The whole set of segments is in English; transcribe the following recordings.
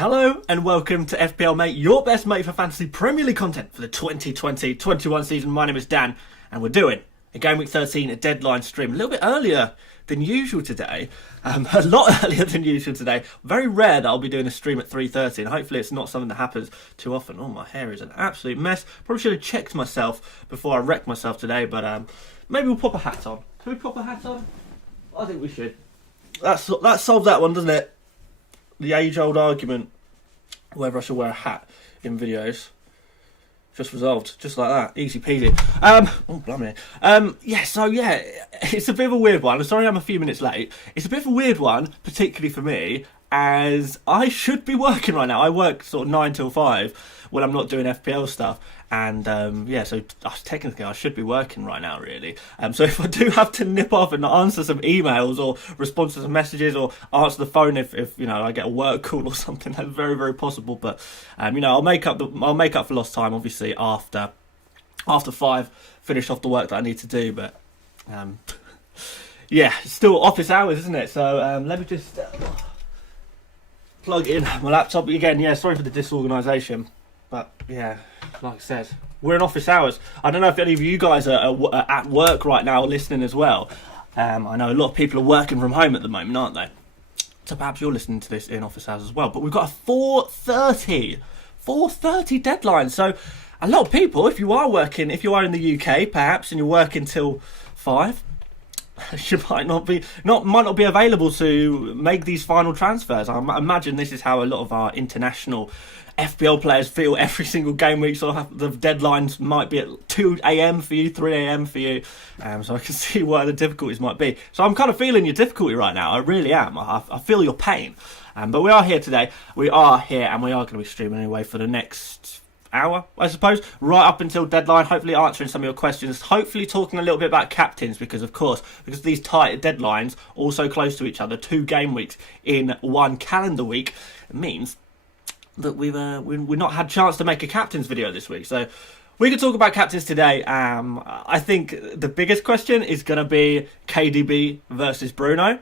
Hello and welcome to FPL Mate, your best mate for fantasy Premier League content for the 2020-21 season. My name is Dan and we're doing a Gameweek 13 deadline stream a little bit earlier than usual today. A lot earlier than usual today. Very rare that I'll be doing a stream at 3:30 and hopefully it's not something that happens too often. Oh, my hair is an absolute mess. Probably should have checked myself before I wrecked myself today, but maybe we'll pop a hat on. Can we pop a hat on? I think we should. That solves that one, doesn't it? The age-old argument whether I should wear a hat in videos. Just resolved, just like that, easy peasy. Oh, blimey. It's a bit of a weird one. I'm sorry I'm a few minutes late. It's a bit of a weird one, particularly for me, as I should be working right now. I work sort of 9 till 5 when I'm not doing FPL stuff. And so technically I should be working right now, really. So if I do have to nip off and answer some emails or respond to some messages or answer the phone if I get a work call or something, that's very, very possible. But I'll make up for lost time, obviously, after 5, finish off the work that I need to do. But still office hours, isn't it? So let me just plug in my laptop again. Yeah, sorry for the disorganisation. But yeah, like I said, we're in office hours. I don't know if any of you guys are at work right now listening as well. I know a lot of people are working from home at the moment, aren't they? So perhaps you're listening to this in office hours as well. But we've got a 4:30 deadline. So a lot of people, if you are in the UK perhaps, and you're working till 5, you might not be available to make these final transfers. I imagine this is how a lot of our international FPL players feel every single game week. So the deadlines might be at 2 a.m. for you, 3 a.m. for you. So I can see where the difficulties might be. So I'm kind of feeling your difficulty right now. I really am. I feel your pain. But we are here today. We are here and we are going to be streaming anyway for the next hour, I suppose, right up until deadline, hopefully answering some of your questions, hopefully talking a little bit about captains, because these tight deadlines all so close to each other, 2 game weeks in 1 calendar week, means that we've not had a chance to make a captains video this week. So we could talk about captains today. I think the biggest question is going to be KDB versus Bruno.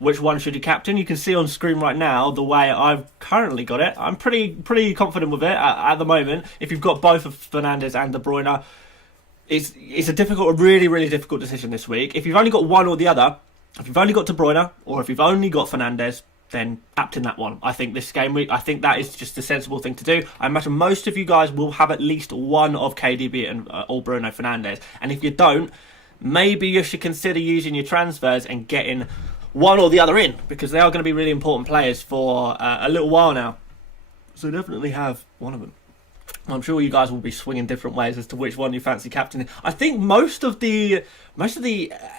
Which one should you captain? You can see on screen right now the way I've currently got it. I'm pretty confident with it at the moment. If you've got both of Fernandez and De Bruyne, it's a really, really difficult decision this week. If you've only got one or the other, if you've only got De Bruyne or if you've only got Fernandez, then captain that one. I think this game week, I think that is just a sensible thing to do. I imagine most of you guys will have at least one of KDB and or Bruno Fernandez. And if you don't, maybe you should consider using your transfers and getting one or the other in, because they are going to be really important players for a little while now. So definitely have one of them. I'm sure you guys will be swinging different ways as to which one you fancy captaining. I think most of the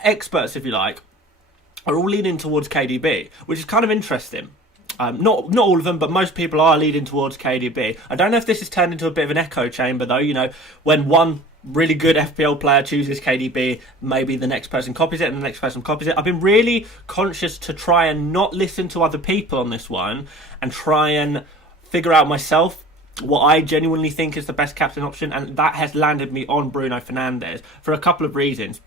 experts, if you like, are all leaning towards KDB, which is kind of interesting. Not all of them, but most people are leaning towards KDB. I don't know if this has turned into a bit of an echo chamber, though. When one really good FPL player chooses KDB, maybe the next person copies it and the next person copies it. I've been really conscious to try and not listen to other people on this one and try and figure out myself what I genuinely think is the best captain option, and that has landed me on Bruno Fernandez for a couple of reasons.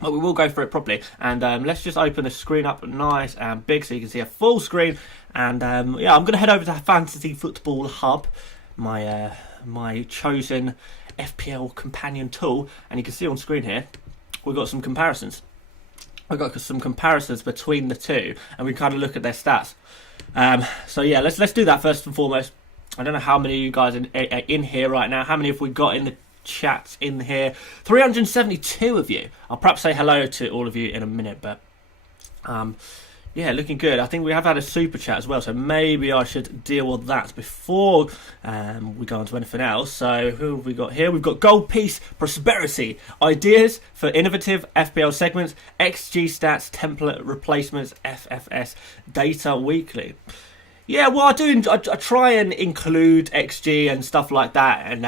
But we will go through it properly, and let's just open the screen up nice and big so you can see a full screen. And I'm going to head over to Fantasy Football Hub, my chosen FPL companion tool, and you can see on screen here we've got some comparisons. We've got some comparisons between the two, and we kind of look at their stats. Let's do that first and foremost. I don't know how many of you guys are in here right now. How many have we got in the chat in here? 372 of you. I'll perhaps say hello to all of you in a minute, but looking good. I think we have had a super chat as well, so maybe I should deal with that before we go on to anything else. So who have we got here? We've got Gold Piece Prosperity. Ideas for innovative FPL segments, XG stats, template replacements, FFS data weekly. Yeah, well, I try and include XG and stuff like that, and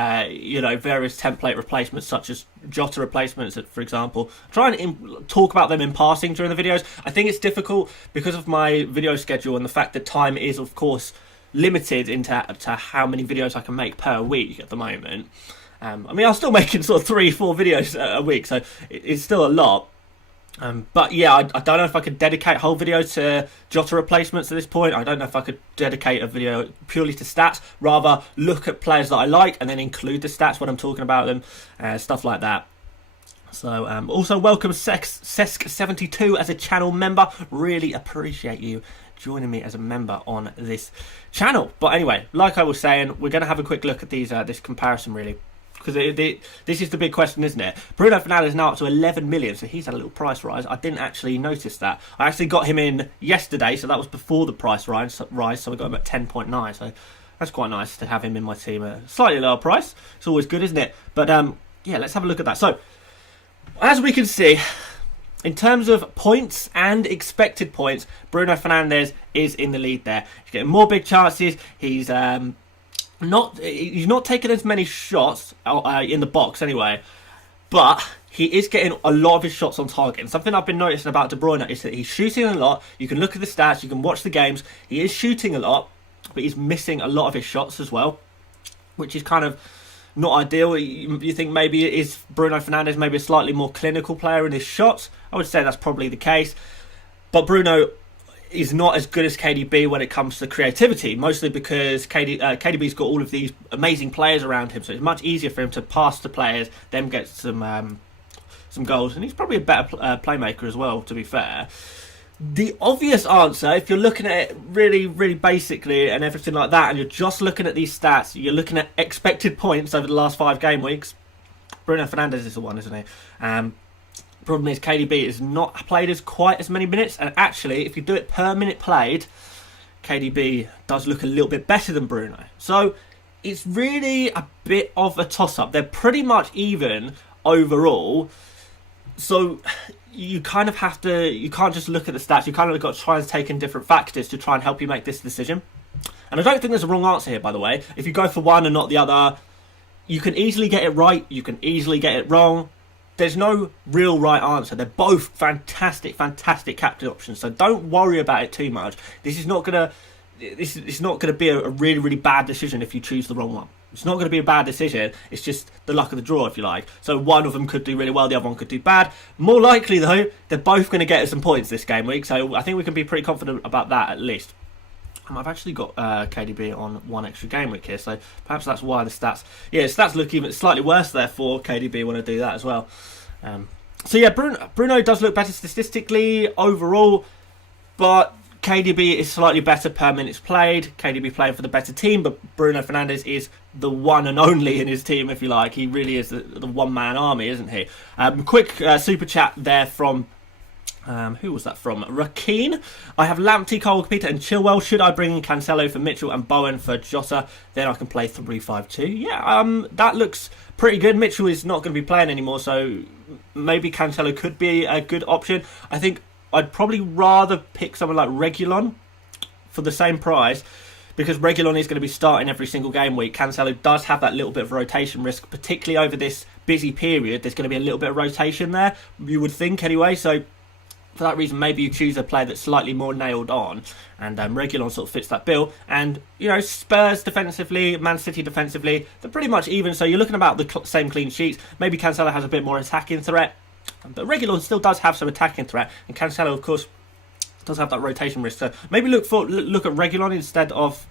various template replacements such as Jota replacements, for example. Try and talk about them in passing during the videos. I think it's difficult because of my video schedule and the fact that time is, of course, limited to how many videos I can make per week at the moment. I'm still making sort of 3-4 videos a week, so it's still a lot. But yeah, I don't know if I could dedicate a whole video to Jota replacements at this point. I don't know if I could dedicate a video purely to stats. Rather, look at players that I like and then include the stats when I'm talking about them, stuff like that. So, also welcome Sesk72 as a channel member. Really appreciate you joining me as a member on this channel. But anyway, like I was saying, we're going to have a quick look at these this comparison, really. Because this is the big question, isn't it? Bruno Fernandez is now up to 11 million, so he's had a little price rise. I didn't actually notice that. I actually got him in yesterday, so that was before the price rise, so we got him at 10.9. So that's quite nice to have him in my team at a slightly lower price. It's always good, isn't it? But yeah, let's have a look at that. So, as we can see, in terms of points and expected points, Bruno Fernandez is in the lead there. He's getting more big chances. He's not taking as many shots in the box anyway, but he is getting a lot of his shots on target. And something I've been noticing about De Bruyne is that he's shooting a lot. You can look at the stats, you can watch the games. He is shooting a lot, but he's missing a lot of his shots as well, which is kind of not ideal. You think maybe is Bruno Fernandez maybe a slightly more clinical player in his shots? I would say that's probably the case. But Bruno is not as good as KDB when it comes to creativity, mostly because KDB's got all of these amazing players around him, so it's much easier for him to pass to players, then get some goals, and he's probably a better playmaker as well, to be fair. The obvious answer, if you're looking at it really, really basically and everything like that, and you're just looking at these stats, you're looking at expected points over the last 5 game weeks, Bruno Fernandez is the one, isn't he? Problem is KDB has not played as quite as many minutes, and actually if you do it per minute played, KDB does look a little bit better than Bruno. So it's really a bit of a toss-up. They're pretty much even overall, so you kind of have to, you can't just look at the stats, you kind of got to try and take in different factors to try and help you make this decision. And I don't think there's a wrong answer here, by the way. If you go for one and not the other, you can easily get it right, you can easily get it wrong. There's no real right answer. They're both fantastic captain options. So don't worry about it too much. This is not gonna be a really, really bad decision if you choose the wrong one. It's not going to be a bad decision. It's just the luck of the draw, if you like. So one of them could do really well, the other one could do bad. More likely, though, they're both going to get us some points this game week. So I think we can be pretty confident about that at least. I've actually got KDB on 1 extra game week here, so perhaps that's why the stats... Yeah, stats look even slightly worse there for KDB when I do that as well. So yeah, Bruno does look better statistically overall, but KDB is slightly better per minutes played. KDB playing for the better team, but Bruno Fernandez is the one and only in his team, if you like. He really is the one-man army, isn't he? Quick super chat there from... who was that from? Rakeen. I have Lamptey, Cole, Peter and Chilwell. Should I bring in Cancelo for Mitchell and Bowen for Jota? Then I can play 3-5-2. Yeah, that looks pretty good. Mitchell is not going to be playing anymore, so maybe Cancelo could be a good option. I think I'd probably rather pick someone like Reguilon for the same price, because Reguilon is going to be starting every single game week. Cancelo does have that little bit of rotation risk, particularly over this busy period. There's going to be a little bit of rotation there, you would think anyway, so for that reason, maybe you choose a player that's slightly more nailed on, and Reguilon sort of fits that bill. And, you know, Spurs defensively, Man City defensively, they're pretty much even, so you're looking about the same clean sheets. Maybe Cancelo has a bit more attacking threat, but Reguilon still does have some attacking threat, and Cancelo, of course, does have that rotation risk. So maybe look at Reguilon instead of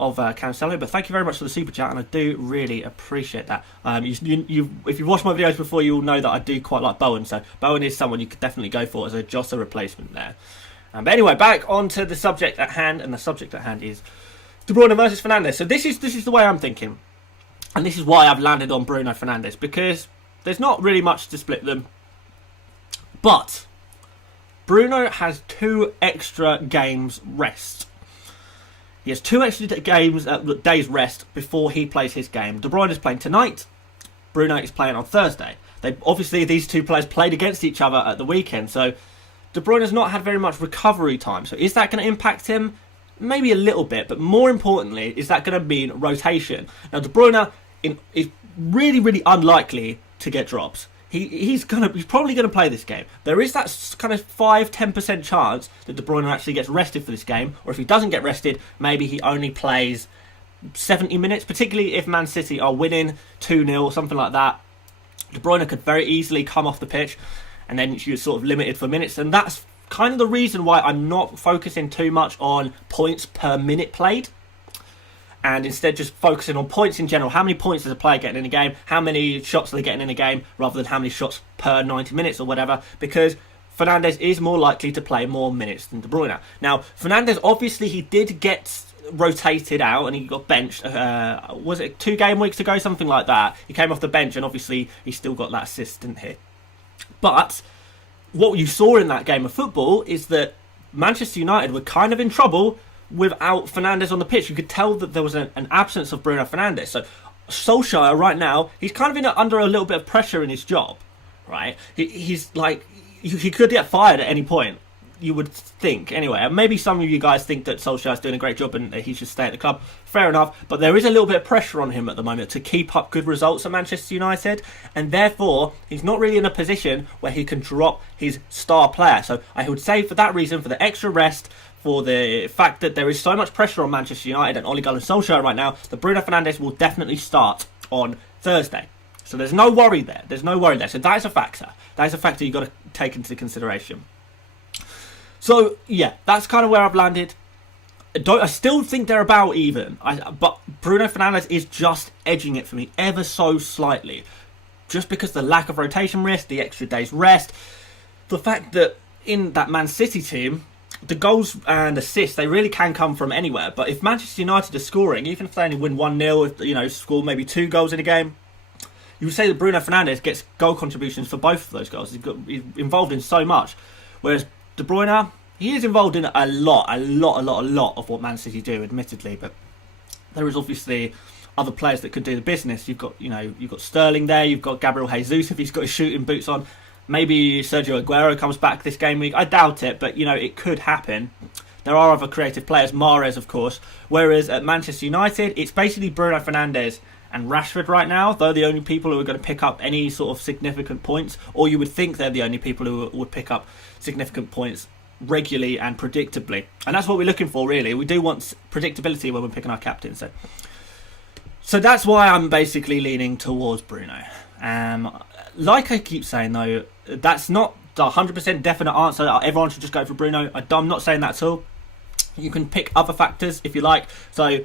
Cancelo. But thank you very much for the super chat, and I do really appreciate that. If you've watched my videos before, you'll know that I do quite like Bowen. So Bowen is someone you could definitely go for as a Jota replacement there. But anyway, back onto the subject at hand, and the subject at hand is De Bruyne versus Fernandez. So this is the way I'm thinking, and this is why I've landed on Bruno Fernandez, because there's not really much to split them. But Bruno has 2 extra games rest. He has 2 extra days rest before he plays his game. De Bruyne is playing tonight. Bruno is playing on Thursday. Obviously, these 2 players played against each other at the weekend, so De Bruyne has not had very much recovery time. So is that going to impact him? Maybe a little bit, but more importantly, is that going to mean rotation? Now, De Bruyne is really, really unlikely to get drops. He's probably going to play this game. There is that kind of 5-10% chance that De Bruyne actually gets rested for this game, or if he doesn't get rested, maybe he only plays 70 minutes, particularly if Man City are winning 2-0 or something like that. De Bruyne could very easily come off the pitch and then you're sort of limited for minutes. And that's kind of the reason why I'm not focusing too much on points per minute played, and instead just focusing on points in general. How many points is a player getting in a game? How many shots are they getting in a game? Rather than how many shots per 90 minutes or whatever. Because Fernandez is more likely to play more minutes than De Bruyne. Now, Fernandez, obviously, he did get rotated out and he got benched. Was it 2 game weeks ago? Something like that. He came off the bench and obviously he still got that assist, didn't he? But what you saw in that game of football is that Manchester United were kind of in trouble without Fernandez on the pitch. You could tell that there was an absence of Bruno Fernandez. So Solskjaer right now, he's kind of under a little bit of pressure in his job, right? He's like, he could get fired at any point, you would think. Anyway, and maybe some of you guys think that Solskjaer's doing a great job and he should stay at the club. Fair enough, but there is a little bit of pressure on him at the moment to keep up good results at Manchester United, and therefore he's not really in a position where he can drop his star player. So I would say for that reason, for the extra rest, for the fact that there is so much pressure on Manchester United and Ole Gunnar Solskjaer right now, that Bruno Fernandes will definitely start on Thursday. So there's no worry there. So that is a factor. That is a factor you've got to take into consideration. So, yeah, that's kind of where I've landed. I still think they're about even. But Bruno Fernandes is just edging it for me ever so slightly. Just because the lack of rotation risk, the extra day's rest, the fact that in that Man City team, the goals and assists, they really can come from anywhere. But if Manchester United are scoring, even if they only win 1-0, score maybe 2 goals in a game, you would say that Bruno Fernandes gets goal contributions for both of those goals. He's involved in so much. Whereas De Bruyne, he is involved in a lot of what Man City do, admittedly. But there is obviously other players that could do the business. You've got Sterling there. You've got Gabriel Jesus if he's got his shooting boots on. Maybe Sergio Aguero comes back this game week. I doubt it, but it could happen. There are other creative players, Mahrez, of course. Whereas at Manchester United, it's basically Bruno Fernandes and Rashford right now. They're the only people who are going to pick up any sort of significant points, or you would think they're the only people who would pick up significant points regularly and predictably. And that's what we're looking for, really. We do want predictability when we're picking our captain. So that's why I'm basically leaning towards Bruno. Like I keep saying, though, that's not the 100% definite answer. Everyone should just go for Bruno. I'm not saying that at all. You can pick other factors if you like. So,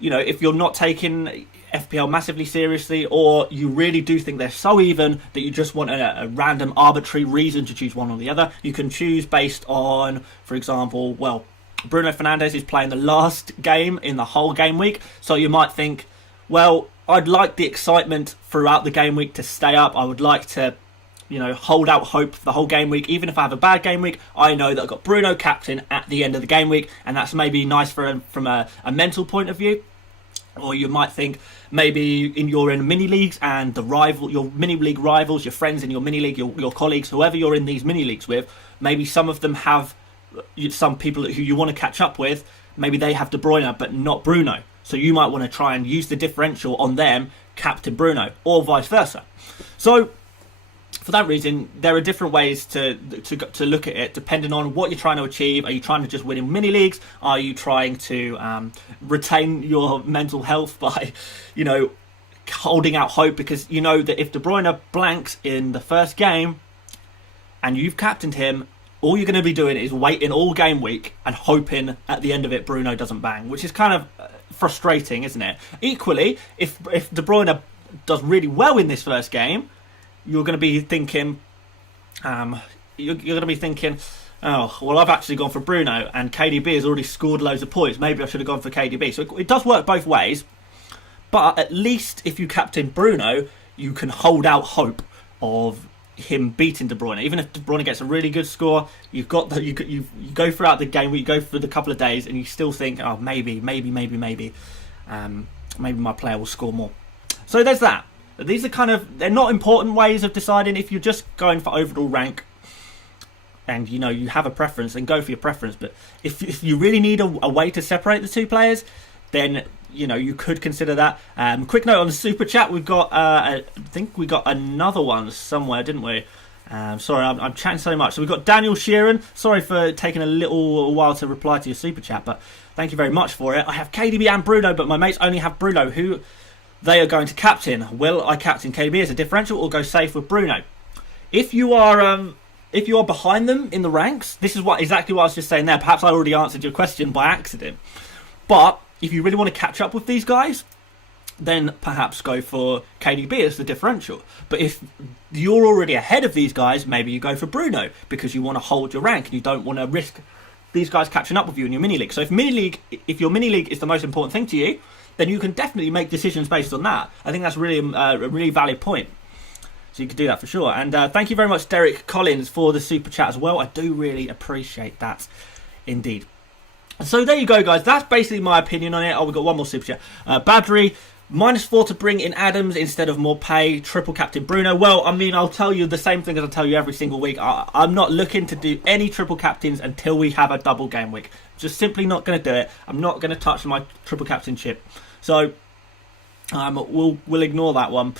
if you're not taking FPL massively seriously, or you really do think they're so even that you just want a random arbitrary reason to choose one or the other, you can choose based on, for example, Bruno Fernandes is playing the last game in the whole game week, so you might think, I'd like the excitement throughout the game week to stay up. I would like to, hold out hope for the whole game week. Even if I have a bad game week, I know that I've got Bruno captain at the end of the game week, and that's maybe nice from a mental point of view. Or you might think maybe you're in mini leagues and your mini league rivals, your friends in your mini league, your colleagues, whoever you're in these mini leagues with, maybe some of them have some people who you want to catch up with. Maybe they have De Bruyne but not Bruno. So you might want to try and use the differential on them, captain Bruno, or vice versa. So for that reason, there are different ways to look at it, depending on what you're trying to achieve. Are you trying to just win in mini leagues? Are you trying to retain your mental health by, holding out hope? Because you know that if De Bruyne blanks in the first game, and you've captained him, all you're going to be doing is waiting all game week and hoping at the end of it Bruno doesn't bang, which is kind of frustrating, isn't it? Equally, if De Bruyne does really well in this first game, you're going to be thinking, oh, well, I've actually gone for Bruno, and KDB has already scored loads of points. Maybe I should have gone for KDB. So it does work both ways. But at least if you captain Bruno, you can hold out hope of him beating De Bruyne. Even if De Bruyne gets a really good score, you go throughout the game, you go through the couple of days, and you still think, oh, maybe my player will score more. So there's that. These are they're not important ways of deciding. If you're just going for overall rank and you have a preference, then go for your preference. But if you really need a way to separate the two players, then you could consider that. Quick note on the super chat, we've got I think we got another one somewhere, didn't we? Sorry, I'm chatting so much. So we've got Daniel Sheeran. Sorry for taking a little while to reply to your super chat, but thank you very much for it. I have KDB and Bruno, but my mates only have Bruno. Who they are going to captain? Will I captain KDB as a differential or go safe with Bruno? if you are behind them in the ranks, this is exactly what I was just saying there. Perhaps I already answered your question by accident. But if you really want to catch up with these guys, then perhaps go for KDB as the differential. But if you're already ahead of these guys, maybe you go for Bruno because you want to hold your rank and you don't want to risk these guys catching up with you in your mini league. So if your mini league is the most important thing to you, then you can definitely make decisions based on that. I think that's really a really valid point. So you could do that for sure. And thank you very much, Derek Collins, for the super chat as well. I do really appreciate that indeed. So there you go, guys. That's basically my opinion on it. Oh, we've got one more super chat. Badri, -4 to bring in Adams instead of more pay. Triple captain Bruno. Well, I mean, I'll tell you the same thing as I tell you every single week. I'm not looking to do any triple captains until we have a double game week. Just simply not going to do it. I'm not going to touch my triple captain chip. So we'll ignore that one.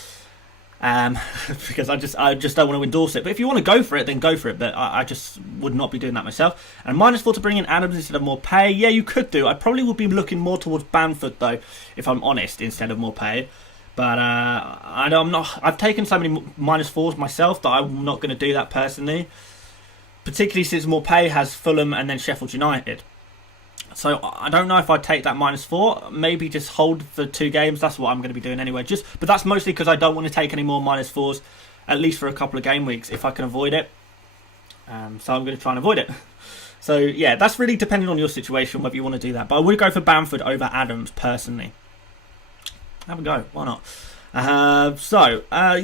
Because I just don't want to endorse it. But if you want to go for it, then go for it. But I just would not be doing that myself. And -4 to bring in Adams instead of more pay. Yeah, you could do. I probably would be looking more towards Bamford though, if I'm honest, instead of more pay. But I'm not. I've taken so many -4s myself that I'm not going to do that personally. Particularly since more pay has Fulham and then Sheffield United. So I don't know if I'd take that -4. Maybe just hold for 2 games. That's what I'm going to be doing anyway. But that's mostly because I don't want to take any more -4s, at least for a couple of game weeks, if I can avoid it. So I'm going to try and avoid it. So yeah, that's really depending on your situation, whether you want to do that. But I would go for Bamford over Adams, personally. Have a go. Why not?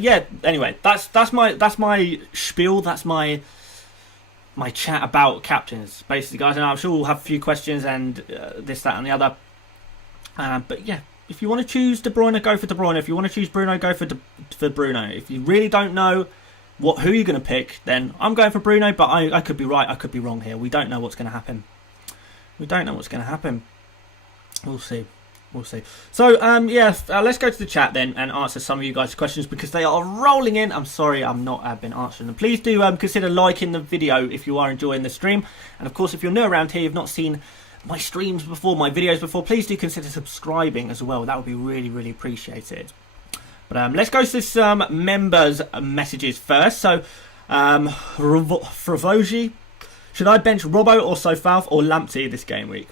Yeah. Anyway, that's my spiel. That's my chat about captains, basically, guys. And I'm sure we'll have a few questions and this, that, and the other. But yeah, if you want to choose De Bruyne, go for De Bruyne. If you want to choose Bruno, go for Bruno. If you really don't know who you're going to pick, then I'm going for Bruno. But I could be right, I could be wrong here. We don't know what's going to happen. We'll see. So, let's go to the chat then and answer some of you guys' questions because they are rolling in. I'm sorry I've not been answering them. Please do consider liking the video if you are enjoying the stream. And of course, if you're new around here, you've not seen my streams before, my videos before, please do consider subscribing as well. That would be really, really appreciated. But let's go to some members' messages first. So, Fravoji, should I bench Robbo or Sofalf or Lamptey this game week?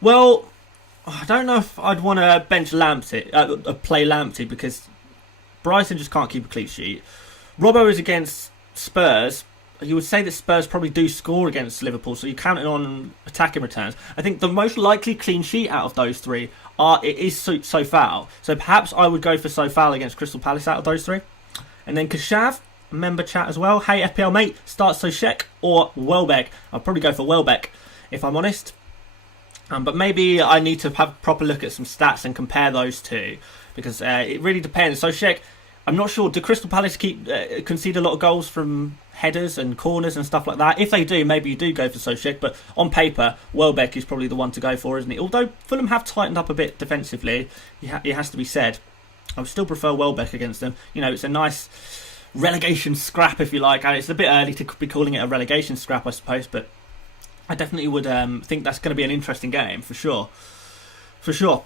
Well, I don't know if I'd want to bench Lamptey, play Lamptey, because Brighton just can't keep a clean sheet. Robbo is against Spurs. You would say that Spurs probably do score against Liverpool, so you're counting on attacking returns. I think the most likely clean sheet out of those three is Sofal. So perhaps I would go for Sofal against Crystal Palace out of those three. And then Kashav, member chat as well. Hey FPL mate, start Soucek or Welbeck? I'll probably go for Welbeck if I'm honest. But maybe I need to have a proper look at some stats and compare those two, because it really depends. Soucek, I'm not sure. Do Crystal Palace concede a lot of goals from headers and corners and stuff like that? If they do, maybe you do go for Soucek. But on paper, Welbeck is probably the one to go for, isn't he? Although Fulham have tightened up a bit defensively, it has to be said. I would still prefer Welbeck against them. You know, it's a nice relegation scrap, if you like. And it's a bit early to be calling it a relegation scrap, I suppose, but I definitely would think that's going to be an interesting game, for sure. So,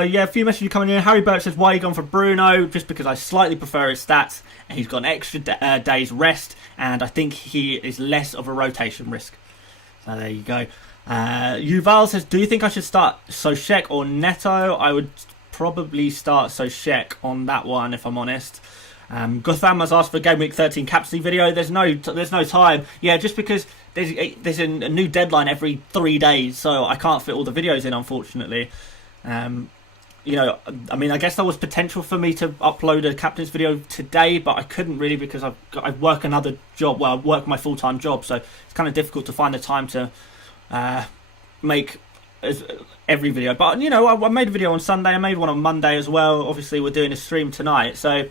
yeah, a few messages coming in. Harry Burke says, why are you going for Bruno? Just because I slightly prefer his stats, and he's got an extra day's rest, and I think he is less of a rotation risk. So, there you go. Yuval says, do you think I should start Soucek or Neto? I would probably start Soucek on that one, if I'm honest. Gotham has asked for Gameweek 13 captaincy video. There's no time. Yeah, just because there's a new deadline every 3 days, so I can't fit all the videos in, unfortunately. You know, I mean, I guess there was potential for me to upload a captain's video today, but I couldn't really because I work another job. Well, I work my full-time job, so it's kind of difficult to find the time to make every video. But, you know, I made a video on Sunday. I made one on Monday as well. Obviously, we're doing a stream tonight, so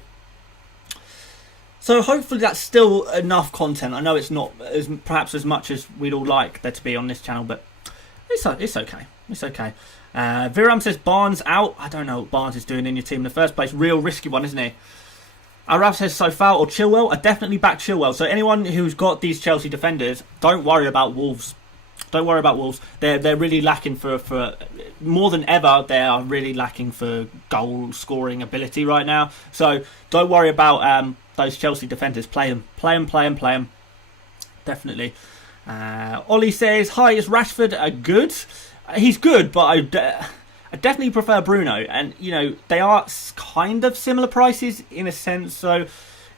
hopefully that's still enough content. I know it's not perhaps as much as we'd all like there to be on this channel, but it's okay. It's okay. Viram says Barnes out. I don't know what Barnes is doing in your team in the first place. Real risky one, isn't he? Arav says Sofal or Chilwell. I definitely back Chilwell. So anyone who's got these Chelsea defenders, don't worry about Wolves. Don't worry about Wolves. They're really lacking for more than ever. They are really lacking for goal scoring ability right now. So don't worry about those Chelsea defenders. Play them. Definitely. Ollie says, "Hi, is Rashford good? He's good, but I definitely prefer Bruno. And they are kind of similar prices in a sense. So."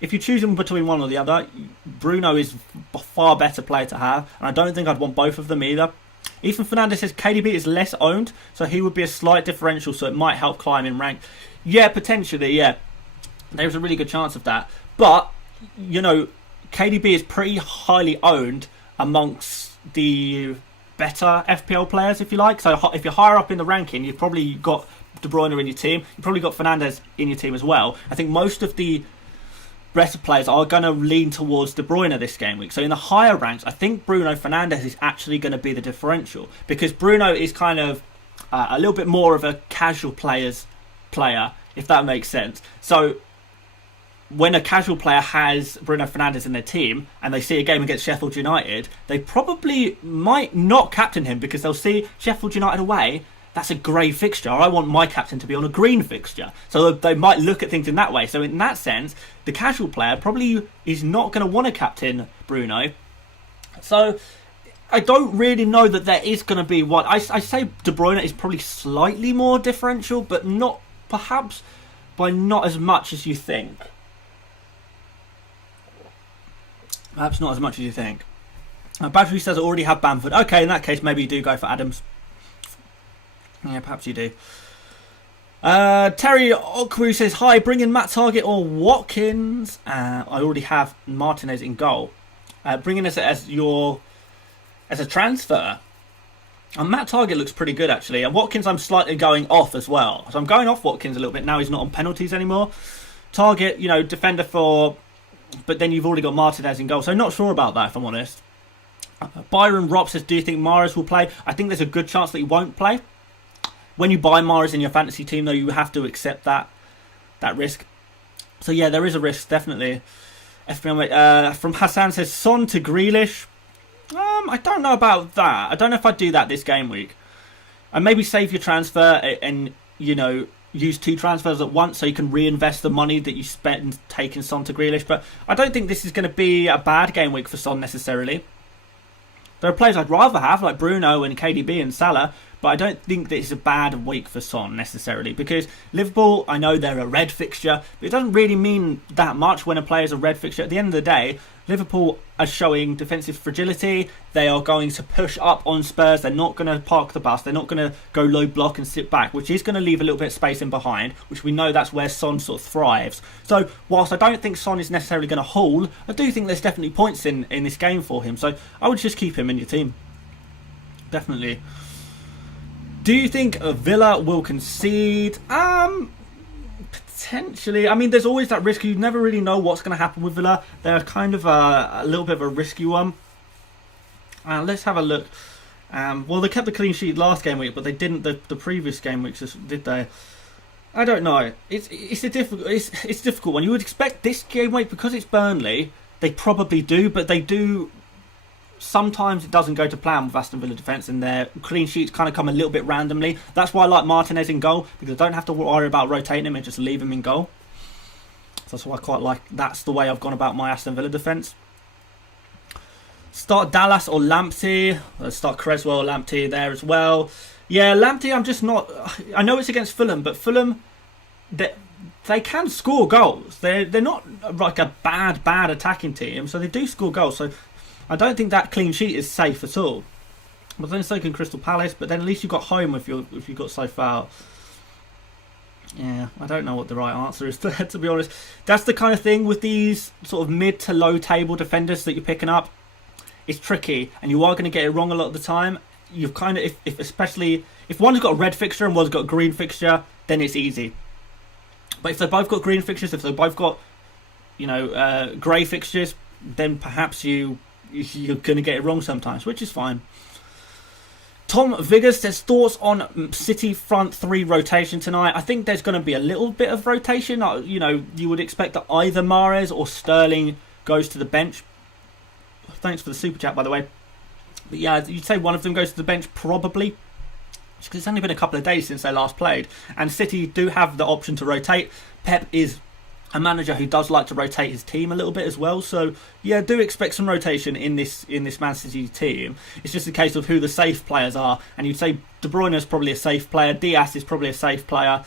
If you're choosing between one or the other, Bruno is a far better player to have, and I don't think I'd want both of them either. Ethan Fernandez says KDB is less owned, so he would be a slight differential, so it might help climb in rank. Yeah, potentially, yeah. There's a really good chance of that. But, KDB is pretty highly owned amongst the better FPL players, if you like. So if you're higher up in the ranking, you've probably got De Bruyne in your team. You've probably got Fernandez in your team as well. I think most of the better players are going to lean towards De Bruyne this game week. So in the higher ranks, I think Bruno Fernandez is actually going to be the differential, because Bruno is kind of a little bit more of a casual player, if that makes sense. So when a casual player has Bruno Fernandez in their team and they see a game against Sheffield United, they probably might not captain him because they'll see Sheffield United away. That's a grey fixture. I want my captain to be on a green fixture. So they might look at things in that way. So in that sense, the casual player probably is not going to want to captain Bruno. So I don't really know that there is going to be one. I say De Bruyne is probably slightly more differential, but not perhaps by not as much as you think. Perhaps not as much as you think. Badgery says I already have Bamford. Okay, in that case, maybe you do go for Adams. Yeah, perhaps you do. Terry Okwu says, "Hi, bring in Matt Targett or Watkins." I already have Martinez in goal. Bringing us as a transfer. And Matt Targett looks pretty good actually. And Watkins, I'm slightly going off as well. So I'm going off Watkins a little bit now. He's not on penalties anymore. Targett, defender for, but then you've already got Martinez in goal. So not sure about that, if I'm honest. Byron Ropp says, "Do you think Mahrez will play?" I think there's a good chance that he won't play. When you buy Mahrez in your fantasy team, though, you have to accept that risk. So, yeah, there is a risk, definitely. FPL, from Hassan says, Son to Grealish. I don't know about that. I don't know if I'd do that this game week. And maybe save your transfer and use 2 transfers at once so you can reinvest the money that you spent taking Son to Grealish. But I don't think this is going to be a bad game week for Son necessarily. There are players I'd rather have, like Bruno and KDB and Salah, but I don't think that it's a bad week for Son necessarily, because Liverpool, I know they're a red fixture, but it doesn't really mean that much when a player's a red fixture. At the end of the day, Liverpool are showing defensive fragility. They are going to push up on Spurs. They're not going to park the bus. They're not going to go low block and sit back, which is going to leave a little bit of space in behind, which we know that's where Son sort of thrives. So whilst I don't think Son is necessarily going to haul, I do think there's definitely points in this game for him. So I would just keep him in your team. Definitely. Do you think Villa will concede? Potentially. I mean, there's always that risk. You never really know what's going to happen with Villa. They're kind of a little bit of a risky one. Let's have a look. Well, they kept the clean sheet last game week, but they didn't the previous game weeks, did they? I don't know. It's a difficult one. You would expect this game week, because it's Burnley, they probably do, but they do. Sometimes it doesn't go to plan with Aston Villa defence, and their clean sheets kind of come a little bit randomly. That's why I like Martinez in goal, because I don't have to worry about rotating him and just leave him in goal. So that's why I quite like. That's the way I've gone about my Aston Villa defence. Start Dallas or Lamptey. Let's start Creswell or Lamptey there as well. Yeah, Lamptey, I'm just not. I know it's against Fulham, but Fulham, they can score goals. They're not like a bad attacking team, so they do score goals. So I don't think that clean sheet is safe at all. But then so can Crystal Palace. But then at least you've got home if you've got so far. Yeah, I don't know what the right answer is there, to be honest. That's the kind of thing with these sort of mid to low table defenders that you're picking up. It's tricky, and you are going to get it wrong a lot of the time. You've kind of, especially if one's got a red fixture and one's got a green fixture, then it's easy. But if they've both got green fixtures, if they've both got grey fixtures, then perhaps you're going to get it wrong sometimes, which is fine. Tom Viggers says, thoughts on City front 3 rotation tonight. I think there's going to be a little bit of rotation. You would expect that either Mahrez or Sterling goes to the bench. Thanks for the super chat, by the way. But yeah, you'd say one of them goes to the bench probably, because it's only been a couple of days since they last played. And City do have the option to rotate. Pep is a manager who does like to rotate his team a little bit as well. So yeah, do expect some rotation in this Man City team. It's just a case of who the safe players are. And you'd say De Bruyne is probably a safe player. Diaz is probably a safe player.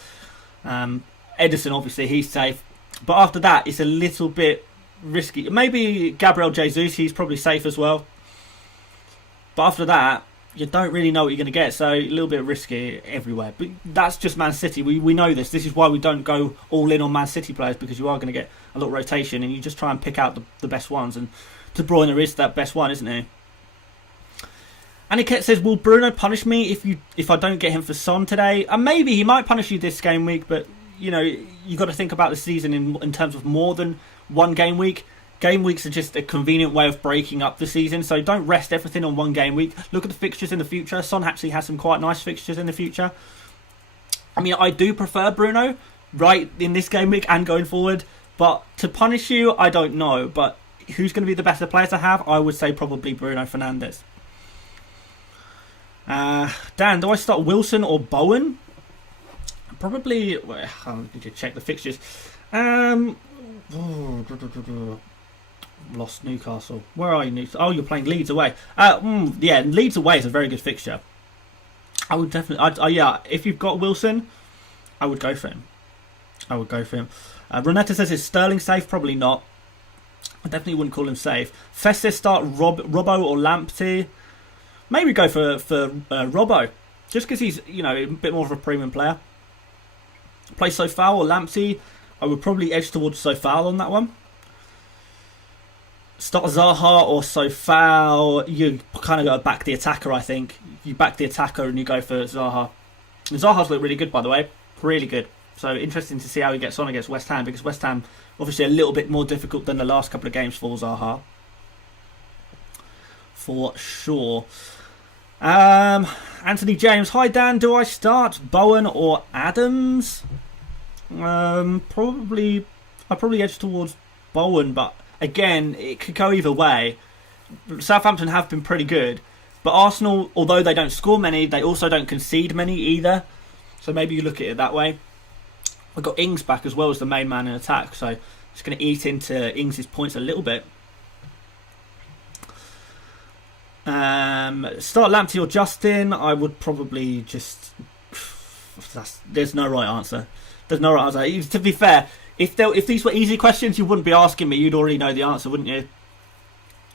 Edison, obviously, he's safe. But after that, it's a little bit risky. Maybe Gabriel Jesus, he's probably safe as well. But after that, you don't really know what you're going to get. So a little bit risky everywhere. But that's just Man City. We know this. This is why we don't go all in on Man City players, because you are going to get a lot of rotation and you just try and pick out the best ones. And De Bruyne is that best one, isn't he? Aniket says, will Bruno punish me if I don't get him for Son today? And maybe he might punish you this game week, but you know, you got to think about the season in terms of more than one game week. Game weeks are just a convenient way of breaking up the season, so don't rest everything on one game week. Look at the fixtures in the future. Son actually has some quite nice fixtures in the future. I mean, I do prefer Bruno right in this game week and going forward, but to punish you, I don't know. But who's going to be the better player to have? I would say probably Bruno Fernandez. Dan, do I start Wilson or Bowen? Probably. Well, I need to check the fixtures. Lost Newcastle. Where are you, Newcastle? Oh, you're playing Leeds away. Yeah, Leeds away is a very good fixture. I would definitely. Yeah, if you've got Wilson, I would go for him. Renata says, is Sterling safe? Probably not. I definitely wouldn't call him safe. Fest says start Robbo or Lamptey. Maybe go for Robbo, just because he's, you know, a bit more of a premium player. Play Sofal or Lamptey. I would probably edge towards Sofal on that one. Start Zaha or Sofal. You kind of got to back the attacker, I think. You back the attacker and you go for Zaha. And Zaha's looked really good, by the way. Really good. So interesting to see how he gets on against West Ham, because West Ham obviously a little bit more difficult than the last couple of games for Zaha. For sure. Anthony James. Hi Dan, do I start Bowen or Adams? I'd probably edge towards Bowen, but again, it could go either way. Southampton have been pretty good, but Arsenal, although they don't score many, they also don't concede many either. So maybe you look at it that way. We've got Ings back as well as the main man in attack, so it's going to eat into Ings' points a little bit. Start Lamptey or Justin. I would probably just. There's no right answer. To be fair, if these were easy questions, you wouldn't be asking me. You'd already know the answer, wouldn't you?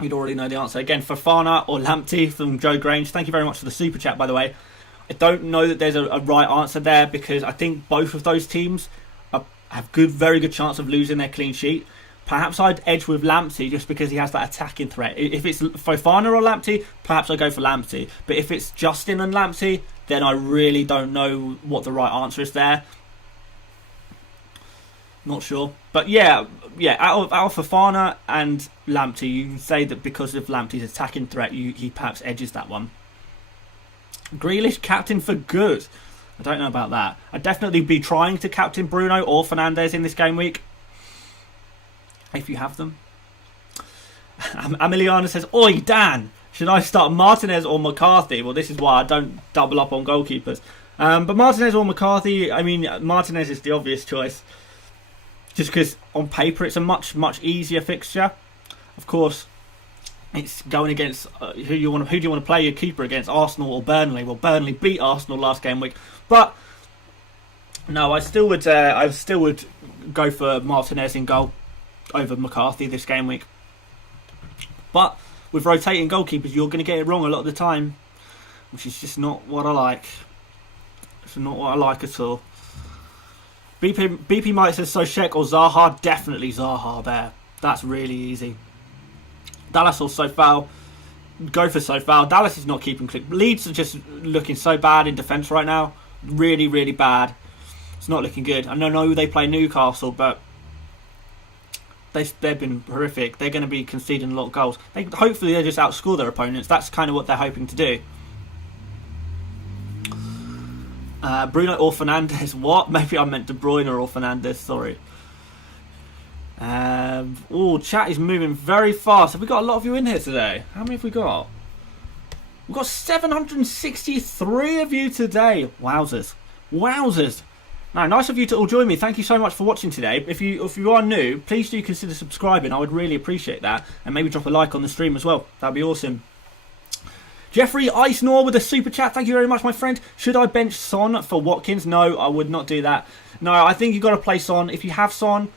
You'd already know the answer. Again, Fofana or Lamptey from Joe Grange. Thank you very much for the super chat, by the way. I don't know that there's a right answer there, because I think both of those teams have very good chance of losing their clean sheet. Perhaps I'd edge with Lamptey just because he has that attacking threat. If it's Fofana or Lamptey, perhaps I go for Lamptey. But if it's Justin and Lamptey, then I really don't know what the right answer is there. Not sure. But yeah, out of Fofana and Lamptey, you can say that because of Lamptey's attacking threat, he perhaps edges that one. Grealish captain for good. I don't know about that. I'd definitely be trying to captain Bruno or Fernandez in this game week, if you have them. Emiliana says, oi Dan, should I start Martinez or McCarthy? Well, this is why I don't double up on goalkeepers. But Martinez or McCarthy, I mean, Martinez is the obvious choice, just because on paper it's a much easier fixture. Of course, it's going against who do you want to play your keeper against, Arsenal or Burnley? Well, Burnley beat Arsenal last game week, but no, I still would go for Martinez in goal over McCarthy this game week. But with rotating goalkeepers, you're going to get it wrong a lot of the time, which is just not what I like. It's not what I like at all. BP Mike says Soshek or Zaha. Definitely Zaha there. That's really easy. Dallas or Sofal. Go for Sofal. Dallas is not keeping clean. Leeds are just looking so bad in defence right now. Really, really bad. It's not looking good. I know they play Newcastle, but they've been horrific. They're going to be conceding a lot of goals. Hopefully they just outscore their opponents. That's kind of what they're hoping to do. Bruno or Fernandez. What? Maybe I meant De Bruyne or Fernandez. Sorry. Chat is moving very fast. Have we got a lot of you in here today? How many have we got? We've got 763 of you today. Wowzers. Wowzers. Now, nice of you to all join me. Thank you so much for watching today. If you are new, please do consider subscribing. I would really appreciate that. And maybe drop a like on the stream as well. That'd be awesome. Jeffrey Icenor with a super chat. Thank you very much, my friend. Should I bench Son for Watkins? No, I would not do that. No, I think you've got to play Son. If you have Son,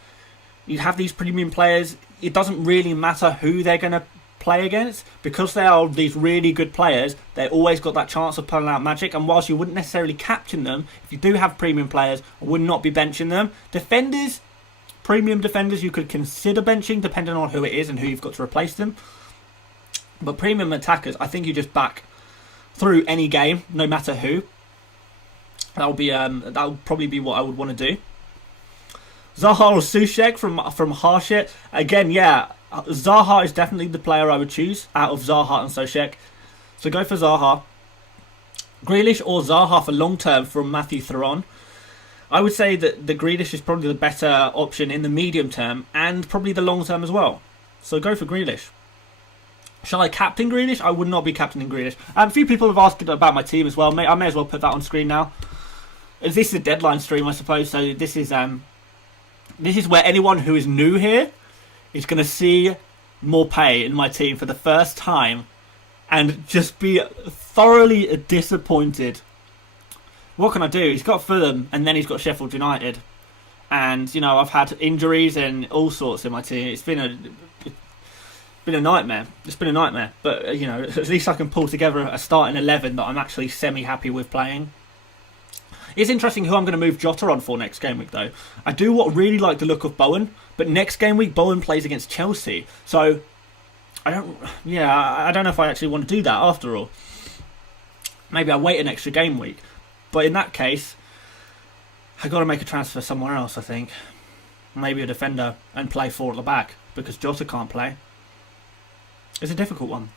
you have these premium players. It doesn't really matter who they're going to play against, because they are these really good players. They always got that chance of pulling out magic, and whilst you wouldn't necessarily captain them, if you do have premium players, I would not be benching them. Defenders, premium defenders, you could consider benching depending on who it is and who you've got to replace them. But premium attackers, I think you just back through any game, no matter who. That'll probably be what I would want to do. Zahara or Soucek from Harshit. Again, yeah, Zaha is definitely the player I would choose out of Zaha and Soucek. So go for Zaha. Grealish or Zaha for long term from Matthew Theron. I would say that the Grealish is probably the better option in the medium term and probably the long term as well. So go for Grealish. Shall I captain Grealish? I would not be captaining Grealish. A few people have asked about my team as well. I may as well put that on screen now. This is a deadline stream, I suppose. So this is where anyone who is new here is going to see more pay in my team for the first time and just be thoroughly disappointed. What can I do? He's got Fulham and then he's got Sheffield United. And, you know, I've had injuries and all sorts in my team. It's been a nightmare. It's been a nightmare. But, you know, at least I can pull together a starting 11 that I'm actually semi-happy with playing. It's interesting who I'm going to move Jota on for next game week, though. I do really like the look of Bowen, but next game week Bowen plays against Chelsea. So, I don't know if I actually want to do that after all. Maybe I wait an extra game week. But in that case, I got to make a transfer somewhere else, I think. Maybe a defender and play 4 at the back, because Jota can't play. It's a difficult one.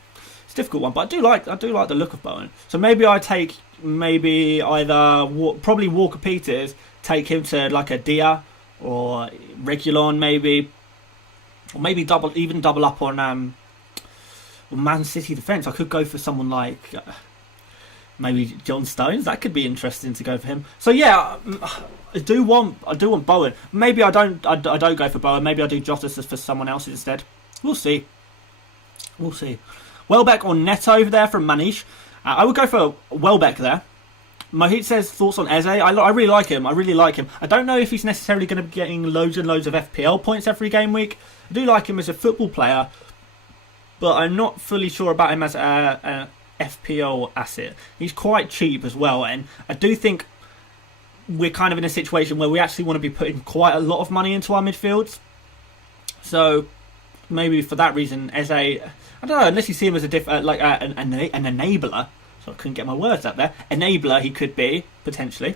It's a difficult one, but I do like the look of Bowen. So maybe I take probably Walker Peters, take him to like a Dia or Reguilon maybe, or maybe double up on Man City defence. I could go for someone like maybe John Stones. That could be interesting to go for him. So yeah, I do want Bowen. Maybe I don't go for Bowen. Maybe I do Jota for someone else instead. We'll see. Welbeck or Neto over there from Manish. I would go for Welbeck there. Mohit says thoughts on Eze. I really like him. I don't know if he's necessarily going to be getting loads and loads of FPL points every game week. I do like him as a football player, but I'm not fully sure about him as an FPL asset. He's quite cheap as well, and I do think we're kind of in a situation where we actually want to be putting quite a lot of money into our midfields. So maybe for that reason, Eze, I don't know, unless you see him as an enabler. So I couldn't get my words out there. Enabler, he could be, potentially.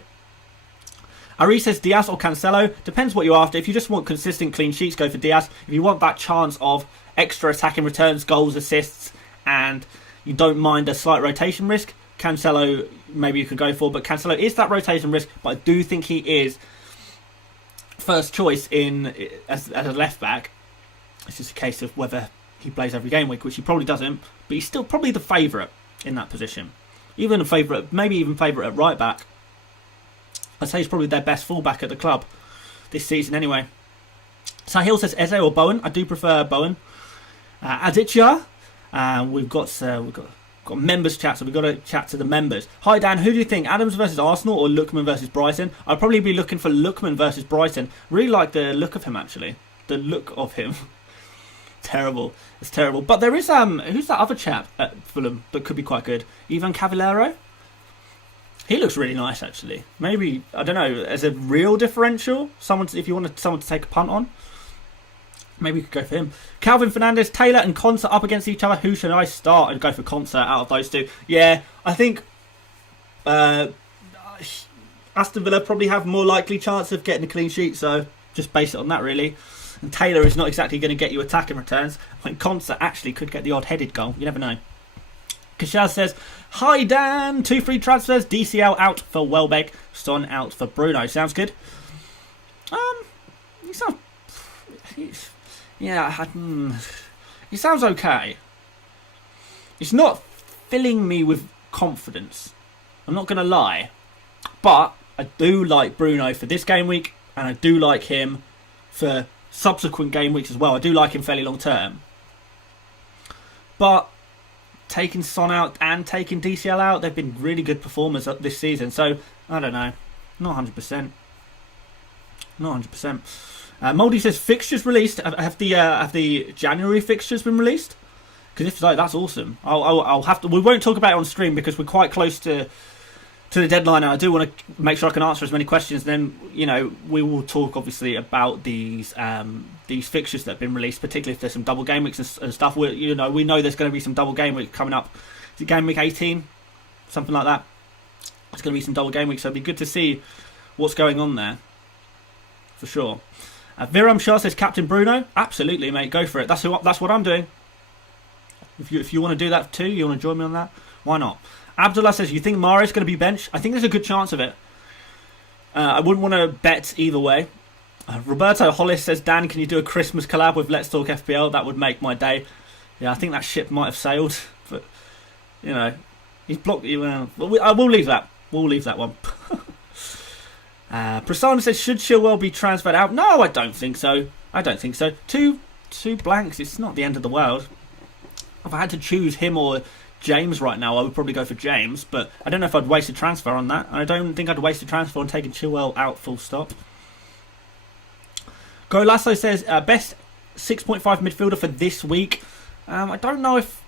Ari says Diaz or Cancelo. Depends what you're after. If you just want consistent clean sheets, go for Diaz. If you want that chance of extra attacking returns, goals, assists, and you don't mind a slight rotation risk, Cancelo, maybe you could go for. But Cancelo is that rotation risk, but I do think he is first choice as a left back. It's just a case of whether he plays every game week, which he probably doesn't, but he's still probably the favourite in that position. Even a favourite, maybe even favourite at right back. I'd say he's probably their best fullback at the club this season anyway. Sahil says Eze or Bowen. I do prefer Bowen. Aditya, we've got members chat, so we've got to chat to the members. Hi Dan, who do you think? Adams versus Arsenal or Lookman versus Brighton? I'd probably be looking for Lookman versus Brighton. Really like the look of him actually. The look of him. Terrible. It's terrible. But there is who's that other chap at Fulham that could be quite good? Ivan Cavallero? He looks really nice actually. Maybe, I don't know, as a real differential, if you wanted someone to take a punt on, maybe you could go for him. Calvin Fernandez, Taylor and Concert up against each other. Who should I start? I'd go for Concert out of those two. Yeah, I think Aston Villa probably have more likely chance of getting a clean sheet, so just base it on that really. And Taylor is not exactly going to get you attacking returns. I think Concert actually could get the odd headed goal. You never know. Kashaz says, hi Dan, 2 free transfers, DCL out for Welbeck, Son out for Bruno. Sounds good. He sounds okay. It's not filling me with confidence. I'm not going to lie. But I do like Bruno for this game week, and I do like him for subsequent game weeks as well. I do like him fairly long term. But taking Son out and taking DCL out, they've been really good performers this season. So, I don't know. Not 100%. Not 100%. Moldy says, fixtures released. Have the January fixtures been released? Because if so, that's awesome. I'll have to. We won't talk about it on stream because we're quite close to the deadline, and I do want to make sure I can answer as many questions. Then, we will talk obviously about these fixtures that have been released, particularly if there's some double game weeks and stuff. We know there's going to be some double game week coming up. Is it game week 18, something like that? It's going to be some double game weeks, so it'd be good to see what's going on there, for sure. Viram Shah says, Captain Bruno, absolutely, mate, go for it. That's what I'm doing. If you want to do that too, you want to join me on that, why not? Abdullah says, you think Mahrez going to be benched? I think there's a good chance of it. I wouldn't want to bet either way. Roberto Hollis says, Dan, can you do a Christmas collab with Let's Talk FPL? That would make my day. Yeah, I think that ship might have sailed. But, he's blocked you. We'll leave that. We'll leave that one. Prasanna says, should Chilwell be transferred out? No, I don't think so. Two blanks, it's not the end of the world. If I had to choose him or James right now, I would probably go for James, but I don't know if I'd waste a transfer on that. I don't think I'd waste a transfer on taking Chilwell out full stop. Go Lasso says, best 6.5 midfielder for this week. I don't know if...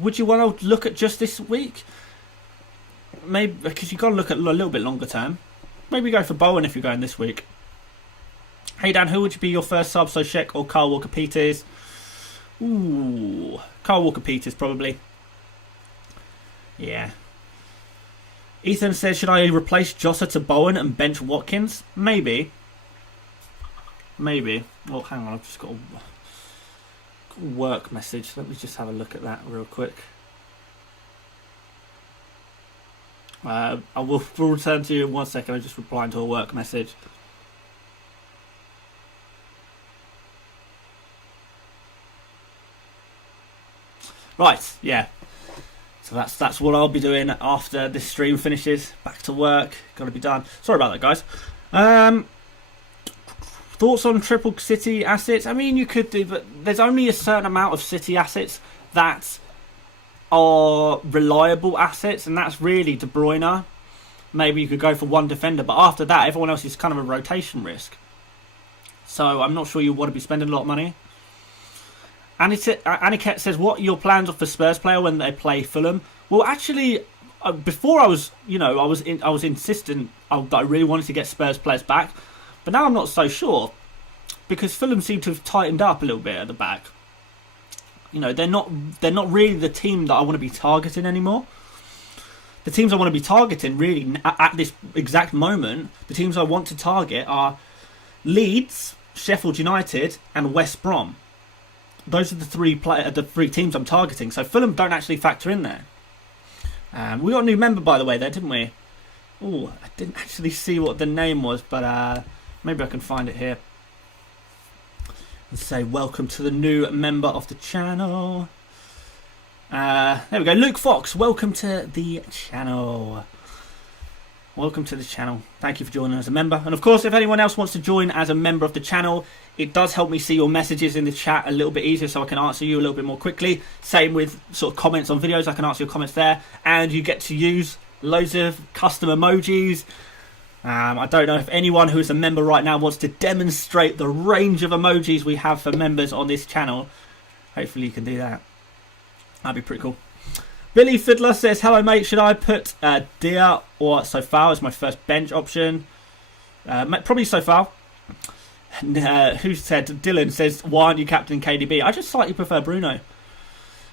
Would you want to look at just this week? Maybe, because you've got to look at a little bit longer term. Maybe go for Bowen if you're going this week. Hey Dan, who would be your first sub? So Shek or Kyle Walker-Peters? Ooh, Kyle Walker-Peters probably. Yeah. Ethan says, should I replace Jota to Bowen and bench Watkins? Maybe. Well, hang on, I've just got a work message. Let me just have a look at that real quick. We'll return to you in 1 second. I'm just replying to a work message. Right, yeah. So that's what I'll be doing after this stream finishes. Back to work. Got to be done. Sorry about that, guys. Thoughts on triple City assets? I mean, you could do, but there's only a certain amount of City assets that are reliable assets, and that's really De Bruyne. Maybe you could go for one defender, but after that, everyone else is kind of a rotation risk. So I'm not sure you want to be spending a lot of money. Aniket says, what are your plans for Spurs player when they play Fulham? Well, actually, before I was insistent that I really wanted to get Spurs players back, but now I'm not so sure because Fulham seem to have tightened up a little bit at the back. They're not really the team that I want to be targeting anymore. The teams I want to be targeting really at this exact moment, the teams I want to target are Leeds, Sheffield United, and West Brom. Those are the three teams I'm targeting. So Fulham don't actually factor in there. We got a new member, by the way, there, didn't we? Oh, I didn't actually see what the name was, but maybe I can find it here. Let's say welcome to the new member of the channel. There we go. Luke Fox, welcome to the channel. Welcome to the channel. Thank you for joining as a member. And of course, if anyone else wants to join as a member of the channel, it does help me see your messages in the chat a little bit easier so I can answer you a little bit more quickly. Same with sort of comments on videos. I can answer your comments there. And you get to use loads of custom emojis. I don't know if anyone who is a member right now wants to demonstrate the range of emojis we have for members on this channel. Hopefully you can do that. That'd be pretty cool. Billy Fiddler says, hello mate, should I put Dia or Sofal as my first bench option? Probably Sofal. Who said? Dylan says, why aren't you captain KDB? I just slightly prefer Bruno.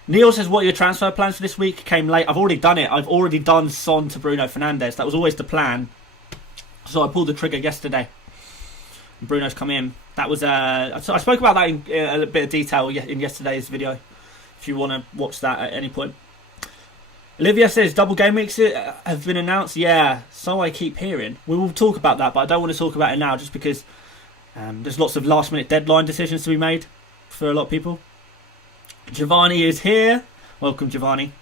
Neil says, what are your transfer plans for this week? Came late. I've already done it. I've already done Son to Bruno Fernandez. That was always the plan. So I pulled the trigger yesterday. Bruno's come in. That was so I spoke about that in a bit of detail in yesterday's video. If you want to watch that at any point. Olivia says, double game weeks have been announced. Yeah, so I keep hearing. We will talk about that, but I don't want to talk about it now just because there's lots of last minute deadline decisions to be made for a lot of people. Giovanni is here. Welcome, Giovanni.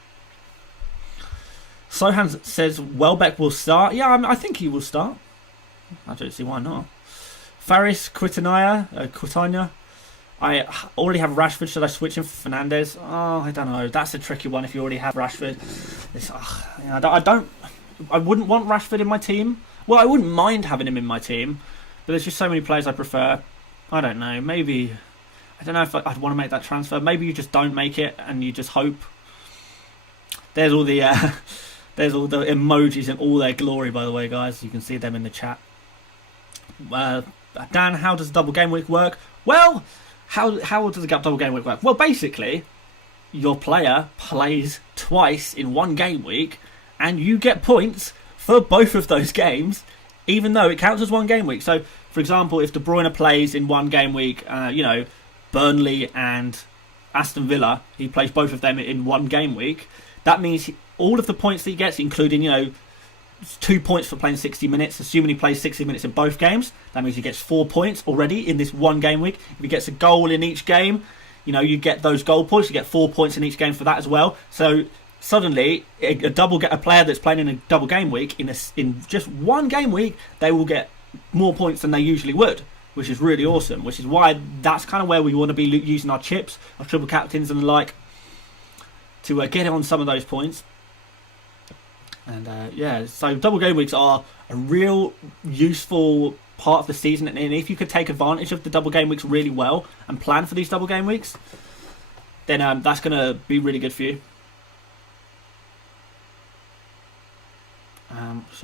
Sohan says Welbeck will start. Yeah, I think he will start. I don't see why not. Faris Quitania. I already have Rashford. Should I switch him for Fernandez? Oh, I don't know. That's a tricky one if you already have Rashford. I wouldn't want Rashford in my team. Well, I wouldn't mind having him in my team, but there's just so many players I prefer. I don't know. Maybe I don't know if I'd want to make that transfer. Maybe you just don't make it and you just hope. There's all the emojis in all their glory, by the way, guys. You can see them in the chat. Dan, how does double game week work? Well, how does the double game week work? Well, basically, your player plays twice in one game week, and you get points for both of those games, even though it counts as one game week. So, for example, if De Bruyne plays in one game week, Burnley and Aston Villa, he plays both of them in one game week. That means all of the points that he gets, including 2 points for playing 60 minutes, assuming he plays 60 minutes in both games, that means he gets 4 points already in this one game week. If he gets a goal in each game, you get those goal points. You get 4 points in each game for that as well. So suddenly, a player that's playing in a double game week in just one game week, they will get more points than they usually would, which is really awesome. Which is why that's kind of where we want to be using our chips, our triple captains and the like, to get on some of those points. And so double game weeks are a real useful part of the season, and if you could take advantage of the double game weeks really well and plan for these double game weeks, then that's going to be really good for you.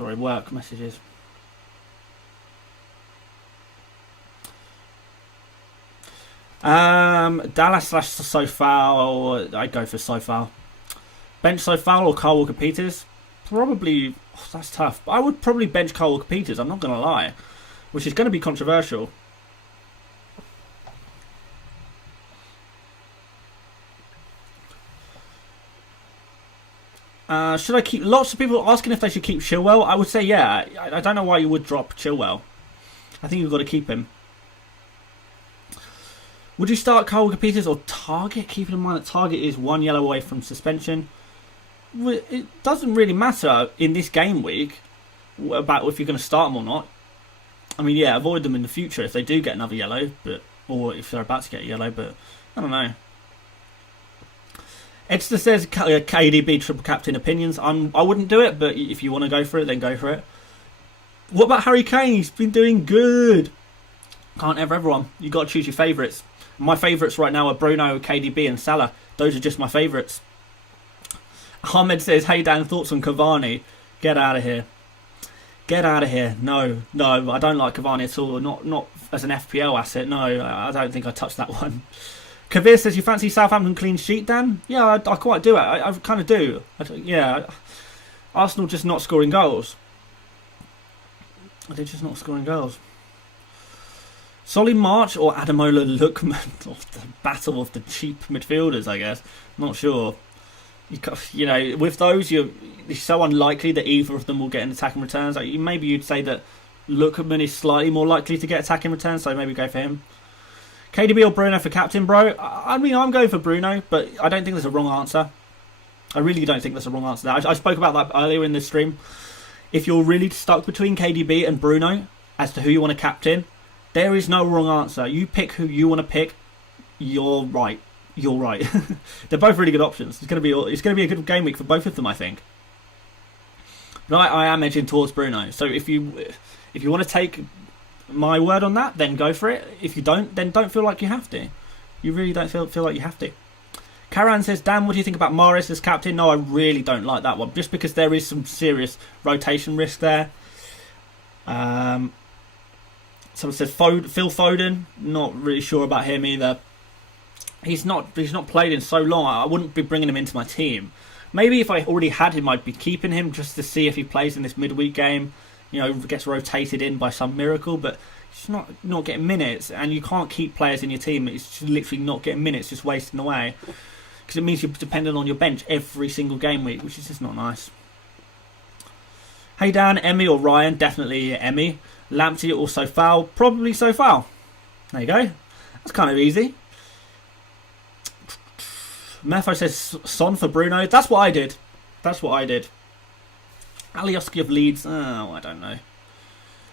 Work messages. Dallas / Sofal. I go for Sofal. Bench Sofal or Kyle Walker-Peters? Probably. That's tough. But I would probably bench Kyle Walker-Peters, I'm not going to lie. Which is going to be controversial. Should I keep... Lots of people asking if they should keep Chilwell. I would say yeah. I don't know why you would drop Chilwell. I think you've got to keep him. Would you start Kyle Walker-Peters or Target? Keeping in mind that Target is 1 yellow away from suspension. It doesn't really matter in this game week about if you're going to start them or not. I mean, yeah, avoid them in the future if they do get another yellow, or if they're about to get a yellow, but I don't know. Edster says KDB triple captain opinions. I wouldn't do it, but if you want to go for it, then go for it. What about Harry Kane? He's been doing good. Can't have everyone. You got to choose your favourites. My favourites right now are Bruno, KDB, and Salah. Those are just my favourites. Ahmed says, "Hey Dan, thoughts on Cavani? Get out of here. Get out of here. No, I don't like Cavani at all. Not as an FPL asset. No, I don't think I touched that one." Kavir says, "You fancy Southampton clean sheet, Dan?" Yeah, I quite do. I kind of do. Arsenal just not scoring goals. They're just not scoring goals. Solly March or Ademola Lookman? Of the battle of the cheap midfielders, I guess. Not sure. With those, it's so unlikely that either of them will get an attacking returns. Maybe you'd say that Lookman is slightly more likely to get attacking returns, so maybe go for him. KDB or Bruno for captain, bro? I mean, I'm going for Bruno, but I don't think there's a wrong answer. I really don't think there's a wrong answer there. I spoke about that earlier in this stream. If you're really stuck between KDB and Bruno as to who you want to captain, there is no wrong answer. You pick who you want to pick. You're right. You're right. They're both really good options. It's going to be a good game week for both of them, I think. But I am edging towards Bruno. So if you want to take my word on that, then go for it. If you don't, then don't feel like you have to. You really don't feel like you have to. Karan says, "Dan, what do you think about Mahrez as captain?" No, I really don't like that one, just because there is some serious rotation risk there. Someone says Phil Foden. Not really sure about him either. He's not played in so long. I wouldn't be bringing him into my team. Maybe if I already had him, I'd be keeping him just to see if he plays in this midweek game. Gets rotated in by some miracle, but he's not getting minutes, and you can't keep players in your team. It's just literally not getting minutes, just wasting away, because it means you're dependent on your bench every single game week, which is just not nice. Hey Dan, Emmy or Ryan? Definitely Emmy. Lamptey or Sofal? Probably Sofal. There you go. That's kind of easy. Mefo says Son for Bruno. That's what I did. Alioski of Leeds. Oh, I don't know.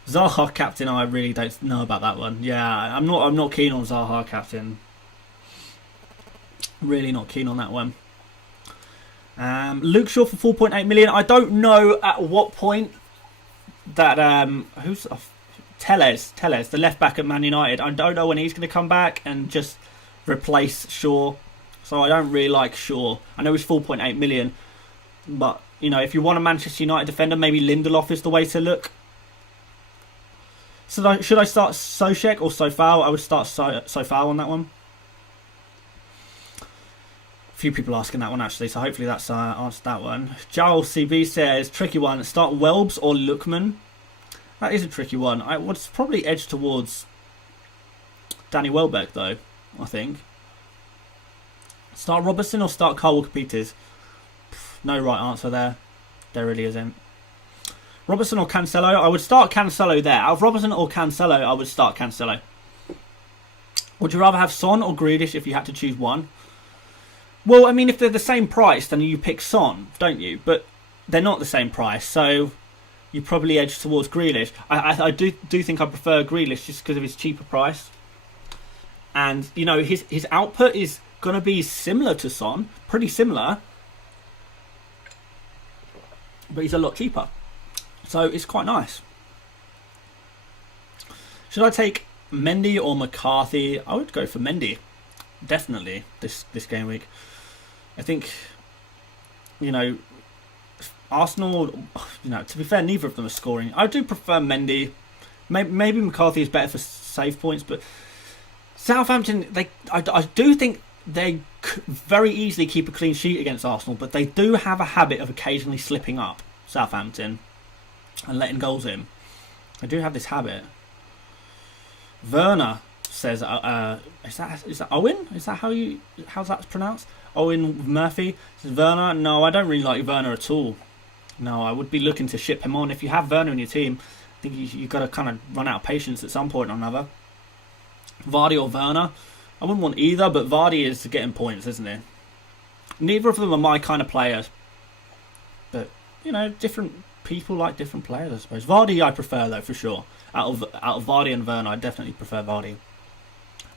Zaha captain. I really don't know about that one. Yeah, I'm not keen on Zaha captain. Really not keen on that one. Luke Shaw for 4.8 million. I don't know at what point that who's Tellez, the left back at Man United. I don't know when he's going to come back and just replace Shaw. So I don't really like Shaw. I know he's 4.8 million, but you know, if you want a Manchester United defender, maybe Lindelof is the way to look. So should I start Soucek or Sofao? I would start Sofao on that one. A few people asking that one actually, so hopefully that's answered that one. Joel CB says, tricky one, start Welbs or Lookman. That is a tricky one. I would probably edge towards Danny Welbeck though, I think. Start Robertson or start Kyle Walker-Peters? No right answer there. There really isn't. Robertson or Cancelo? I would start Cancelo there. Out of Robertson or Cancelo, I would start Cancelo. Would you rather have Son or Grealish if you had to choose one? Well, I mean, if they're the same price, then you pick Son, don't you? But they're not the same price, so you probably edge towards Grealish. I do think I prefer Grealish just because of his cheaper price. And, you know, his output is going to be similar to Son, pretty similar. But he's a lot cheaper. So it's quite nice. Should I take Mendy or McCarthy? I would go for Mendy. Definitely this game week. I think, you know, Arsenal, you know, to be fair, neither of them are scoring. I do prefer Mendy. Maybe McCarthy is better for save points, but Southampton, I do think they could very easily keep a clean sheet against Arsenal, but they do have a habit of occasionally slipping up, Southampton, and letting goals in. They do have this habit. Werner says, is that Owen? Is that how's that pronounced? Owen Murphy says, Werner. No, I don't really like Werner at all. No, I would be looking to ship him on. If you have Werner in your team, I think you've got to kind of run out of patience at some point or another. Vardy or Werner? I wouldn't want either, but Vardy is getting points, isn't he? Neither of them are my kind of players. But, you know, different people like different players, I suppose. Vardy I prefer, though, for sure. Out of Vardy and Werner, I definitely prefer Vardy.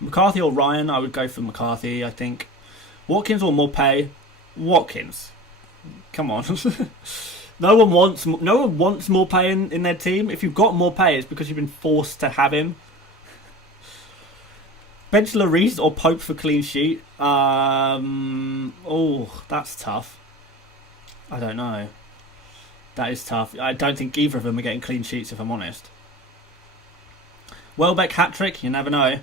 McCarthy or Ryan? I would go for McCarthy, I think. Watkins or Morpay? Watkins. Come on. No one wants Morpay in their team. If you've got Morpay, it's because you've been forced to have him. Bench Lloris or Pope for clean sheet? Oh, that's tough. I don't know. That is tough. I don't think either of them are getting clean sheets, if I'm honest. Welbeck hat-trick? You never know.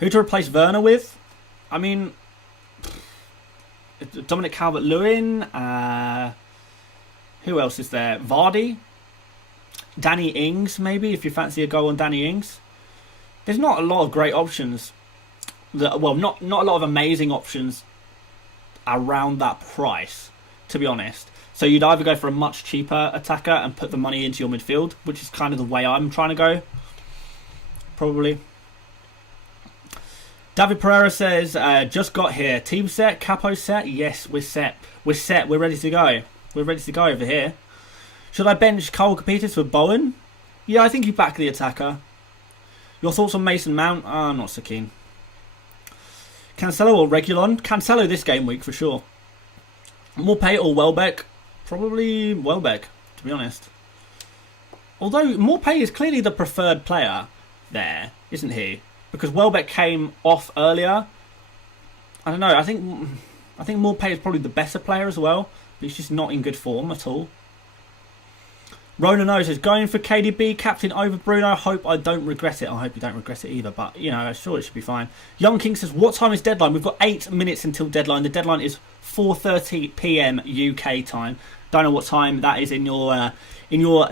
Who to replace Werner with? I mean, Dominic Calvert-Lewin. Who else is there? Vardy? Danny Ings, maybe, if you fancy a go on Danny Ings. There's not a lot of great options. Not a lot of amazing options around that price, to be honest. So you'd either go for a much cheaper attacker and put the money into your midfield, which is kind of the way I'm trying to go. Probably. David Pereira says, just got here. Team set? Capo set? Yes, we're set. We're set. We're ready to go. We're ready to go over here. Should I bench Kyle Walker-Peters for Bowen? Yeah, I think you back the attacker. Your thoughts on Mason Mount? I'm not so keen. Cancelo or Reguilon? Cancelo this game week for sure. Morpay or Welbeck? Probably Welbeck, to be honest. Although Morpay is clearly the preferred player there, isn't he? Because Welbeck came off earlier. I don't know. I think Morpay is probably the better player as well, but he's just not in good form at all. Rona knows is going for KDB captain over Bruno. Hope I don't regret it. I hope you don't regret it either. But you know, I'm sure it should be fine. Young King says, "What time is deadline?" We've got 8 minutes until deadline. The deadline is 4:30 p.m. UK time. Don't know what time that is in your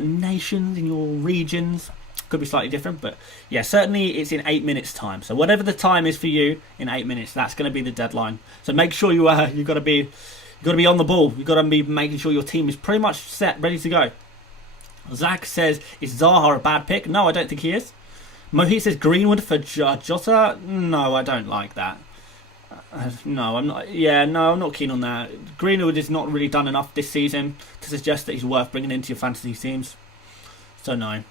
nations, in your regions. Could be slightly different, but yeah, certainly it's in 8 minutes time. So whatever the time is for you in 8 minutes, that's going to be the deadline. So make sure you've got to be on the ball. You've got to be making sure your team is pretty much set, ready to go. Zach says, is Zaha a bad pick? No, I don't think he is. Mohit says Greenwood for Jota. No, I don't like that. No, I'm not. Yeah, no, I'm not keen on that. Greenwood has not really done enough this season to suggest that he's worth bringing into your fantasy teams. So no.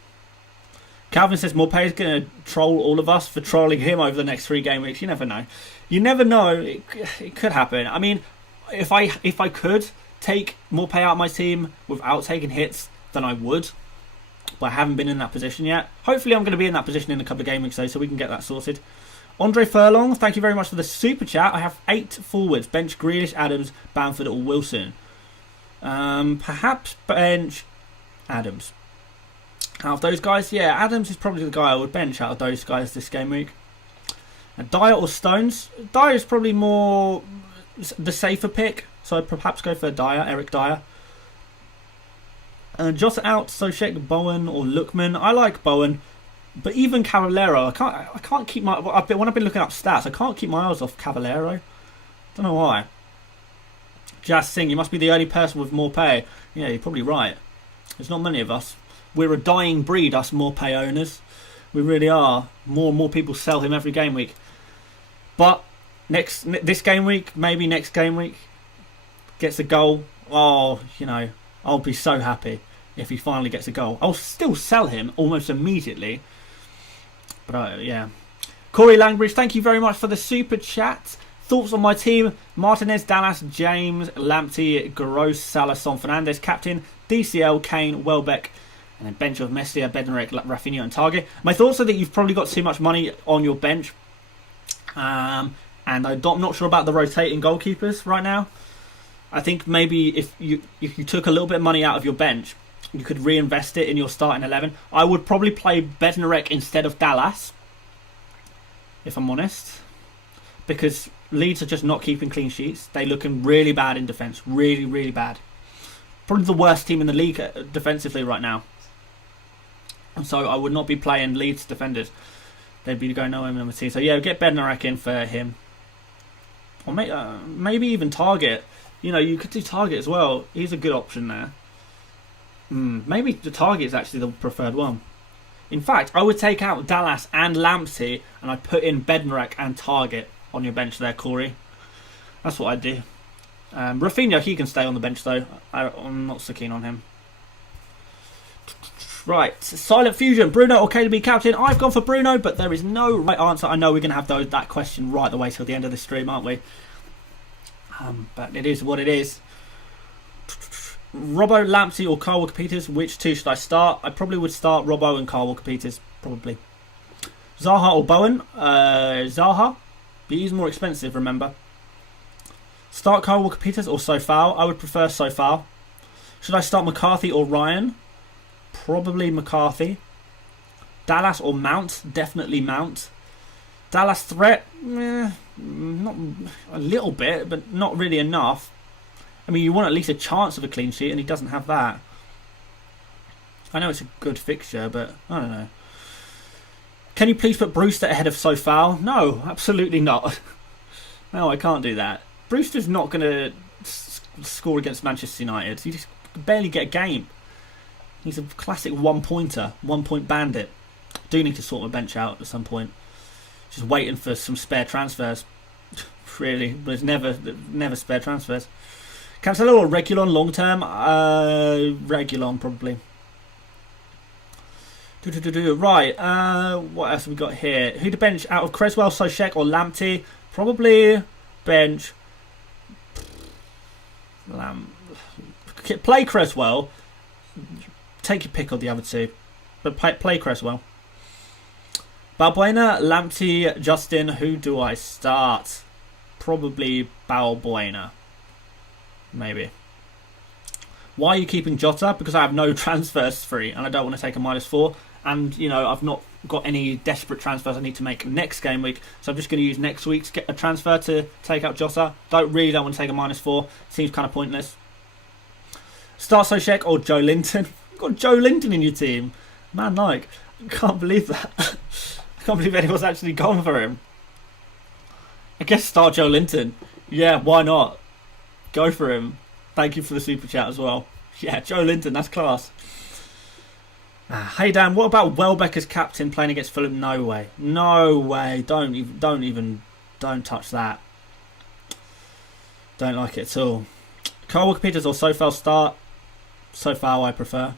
Calvin says Morpay is going to troll all of us for trolling him over the next 3 game weeks. You never know. You never know. It could happen. I mean, if I could take Morpay out of my team without taking hits, then I would. But I haven't been in that position yet. Hopefully I'm going to be in that position in a couple of game weeks though, so we can get that sorted. Andre Furlong, thank you very much for the super chat. I have 8 forwards. Bench Grealish, Adams, Bamford or Wilson. Perhaps bench Adams. Out of those guys, yeah, Adams is probably the guy I would bench out of those guys this game week. And Dyer or Stones? Dyer is probably more the safer pick, so I'd perhaps go for Dyer, Eric Dyer. Jota out, Soucek, Bowen or Lookman. I like Bowen, but even Cavallero, I can't keep my. When I've been looking up stats, I can't keep my eyes off Cavallero. Don't know why. Jazz Singh, you must be the only person with more pay. Yeah, you're probably right. There's not many of us. We're a dying breed, us more pay owners. We really are. More and more people sell him every game week. But this game week, maybe next game week, gets a goal. Oh, I'll be so happy if he finally gets a goal. I'll still sell him almost immediately. But yeah. Corey Langbridge, thank you very much for the super chat. Thoughts on my team? Martinez, Dallas, James, Lamptey, Gross, Salah, Son, Fernandez, captain, DCL, Kane, Welbeck, and then bench of Messi, Bednarek, Rafinha and Target. My thoughts are that you've probably got too much money on your bench. And I'm not sure about the rotating goalkeepers right now. I think maybe if you took a little bit of money out of your bench, you could reinvest it in your starting 11. I would probably play Bednarek instead of Dallas, if I'm honest. Because Leeds are just not keeping clean sheets. They're looking really bad in defence. Really, really bad. Probably the worst team in the league defensively right now. And so I would not be playing Leeds defenders. They'd be going nowhere number 2. So yeah, get Bednarek in for him. Or maybe even Target. You could do Target as well. He's a good option there. Maybe the Target is actually the preferred one. In fact, I would take out Dallas and Lamptey and I'd put in Bednarek and Target on your bench there, Corey. That's what I'd do. Rafinha, he can stay on the bench though. I'm not so keen on him. Right, Silent Fusion, Bruno or KDB captain? I've gone for Bruno, but there is no right answer. I know we're going to have that question right the way till the end of the stream, aren't we? But it is what it is. Robbo, Lamptey or Kyle Walker-Peters? Which two should I start? I probably would start Robbo and Kyle Walker-Peters, probably. Zaha or Bowen? Zaha. But he's more expensive, remember. Start Kyle Walker-Peters or Sofal? I would prefer Sofal. Should I start McCarthy or Ryan? Probably McCarthy. Dallas or Mount? Definitely Mount. Dallas threat? Not a little bit, but not really enough. I mean, you want at least a chance of a clean sheet, and he doesn't have that. I know it's a good fixture, but I don't know. Can you please put Brewster ahead of Sofal? No, absolutely not. No, I can't do that. Brewster's not going to score against Manchester United. You just barely get a game. He's a classic one-pointer, one-point bandit. Do need to sort my bench out at some point. Just waiting for some spare transfers. Really, but it's never spare transfers. Cancelo or Reguilon long-term? Reguilon, probably. Right, what else have we got here? Who to bench out of Creswell, Soucek or Lamptey? Probably bench play Creswell. Take your pick of the other two, but play Creswell. Balbuena, Lamptey, Justin. Who do I start? Probably Balbuena. Maybe. Why are you keeping Jota? Because I have no transfers free and I don't want to take a -4. And, I've not got any desperate transfers I need to make next game week. So I'm just going to use next week's a transfer to take out Jota. Don't want to take a -4. Seems kind of pointless. Start Soucek or Joe Linton. You've got Joe Linton in your team. Man, I can't believe that. I can't believe anyone's actually gone for him. I guess start Joe Linton. Yeah, why not? Go for him. Thank you for the super chat as well. Yeah, Joe Linton, that's class. Hey Dan, what about Welbeck as captain playing against Fulham? No way. No way. Don't touch that. Don't like it at all. Kyle Walker-Peters or Sofal start? Sofal I prefer. A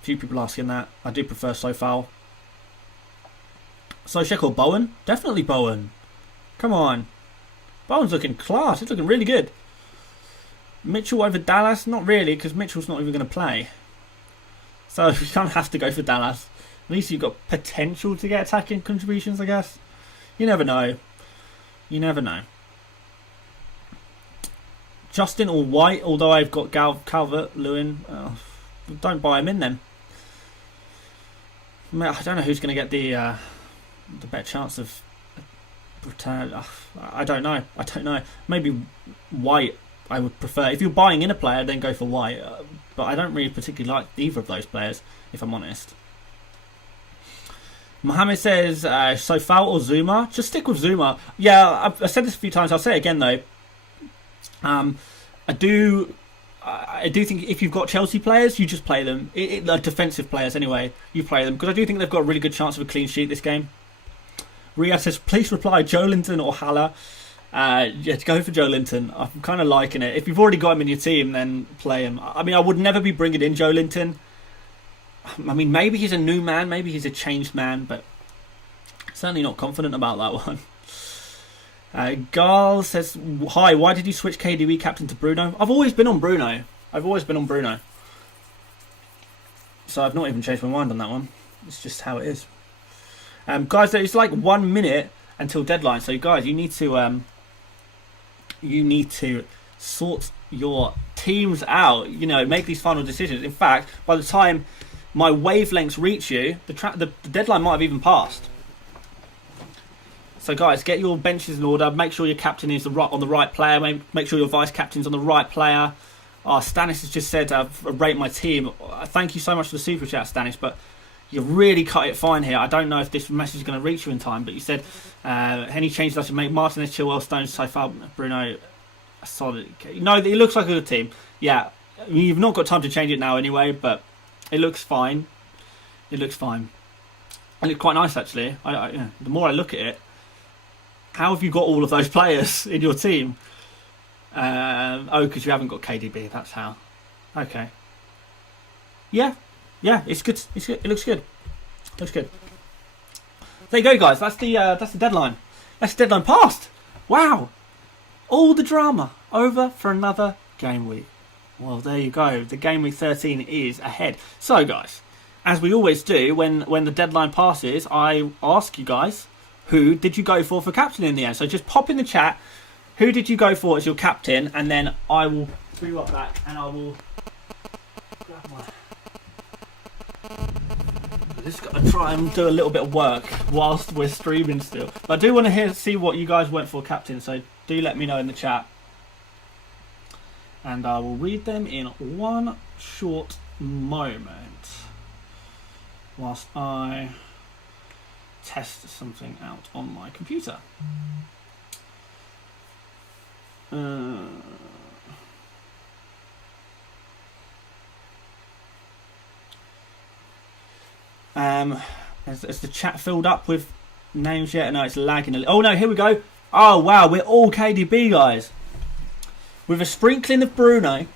few people asking that. I do prefer Sofal. Sojek or Bowen? Definitely Bowen. Come on. Bowen's looking class. He's looking really good. Mitchell over Dallas? Not really, because Mitchell's not even going to play. So you kind of have to go for Dallas. At least you've got potential to get attacking contributions, I guess. You never know. You never know. Justin or White, although I've got Calvert-Lewin. Don't buy him in then. I don't know who's going to get the better chance of return. I don't know. Maybe White I would prefer. If you're buying in a player, then go for White. But I don't really particularly like either of those players, if I'm honest. Mohammed says, Sofal or Zuma? Just stick with Zuma. Yeah, I've said this a few times. I'll say it again, though. I do think if you've got Chelsea players, you just play them. Like defensive players, anyway, you play them. Because I do think they've got a really good chance of a clean sheet this game. Riyad says, please reply Joelinton or Haller. Yeah, go for Joelinton. I'm kind of liking it. If you've already got him in your team, then play him. I mean, I would never be bringing in Joelinton. I mean, maybe he's a new man, maybe he's a changed man, but certainly not confident about that one. Garl says, hi, why did you switch KDB captain to Bruno? I've always been on Bruno. So I've not even changed my mind on that one. It's just how it is. Guys, it's like 1 minute until deadline. So guys, you need to sort your teams out. You know, make these final decisions. In fact, by the time my wavelengths reach you, the deadline might have even passed. So guys, get your benches in order. Make sure your captain is on the right player. Make sure your vice captain's on the right player. Stanis has just said, rate my team. Thank you so much for the super chat, Stanis, but you really cut it fine here. I don't know if this message is going to reach you in time, but you said any changes I should make: Martinez, Chilwell, Stones, Sofal, Bruno, solid. No, it looks like a good team. Yeah, I mean, you've not got time to change it now anyway, but it looks fine. It looks quite nice, actually. The more I look at it, how have you got all of those players in your team? Because you haven't got KDB. That's how. Okay. Yeah, it's good. It looks good. There you go, guys. That's the deadline. That's the deadline passed. Wow. All the drama over for another game week. Well, there you go. The game week 13 is ahead. So, guys, as we always do, when the deadline passes, I ask you guys, who did you go for captain in the end? So just pop in the chat, who did you go for as your captain, and then I will bring up back and I will grab my... Just got to try and do a little bit of work whilst we're streaming still. But I do want to see what you guys went for captain, so do let me know in the chat. And I will read them in one short moment whilst I test something out on my computer. Has the chat filled up with names yet? No, it's lagging a little. Oh no, here we go. Oh wow, we're all KDB, guys. With a sprinkling of Bruno.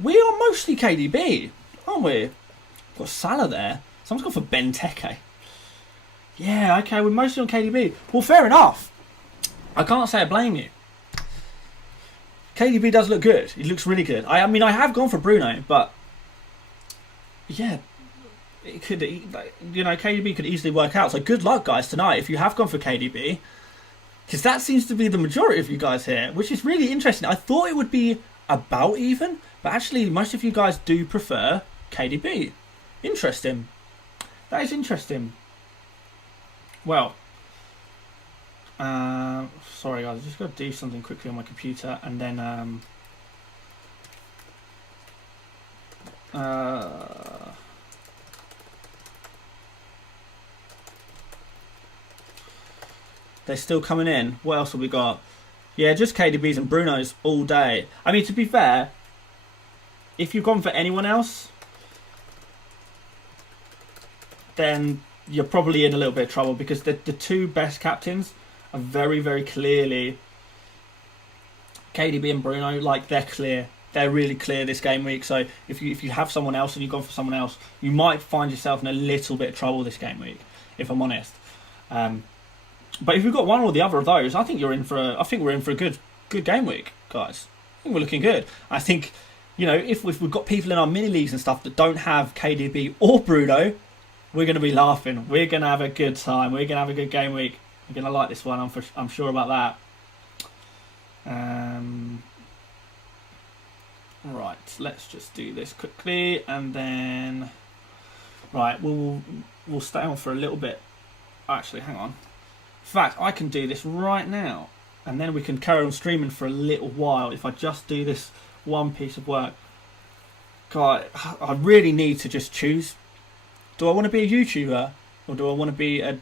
We are mostly KDB, aren't we? Got Salah there. Someone's gone for Benteke. Yeah, okay, we're mostly on KDB. Well, fair enough. I can't say I blame you. KDB does look good. He looks really good. I mean, I have gone for Bruno, but yeah, it could, KDB could easily work out. So good luck, guys, tonight if you have gone for KDB, because that seems to be the majority of you guys here, which is really interesting. I thought it would be about even, but actually most of you guys do prefer KDB. Interesting. That is interesting. Well, sorry guys, I just got to do something quickly on my computer, and then they're still coming in. What else have we got? Yeah, just KDBs and Brunos all day. I mean, to be fair, if you've gone for anyone else, then you're probably in a little bit of trouble, because the two best captains are very, very clearly KDB and Bruno, like, they're clear. They're really clear this game week. So if you have someone else and you've gone for someone else, you might find yourself in a little bit of trouble this game week, if I'm honest. But if you've got one or the other of those, I think we're in for a good game week, guys. I think we're looking good. I think, if we've got people in our mini leagues and stuff that don't have KDB or Bruno, we're going to be laughing. We're going to have a good time. We're going to have a good game week. We're going to like this one. I'm sure about that. Right, let's just do this quickly, and then we'll stay on for a little bit. Actually, hang on. In fact, I can do this right now, and then we can carry on streaming for a little while if I just do this one piece of work. God, I really need to just choose. Do I want to be a YouTuber, or do I want to be a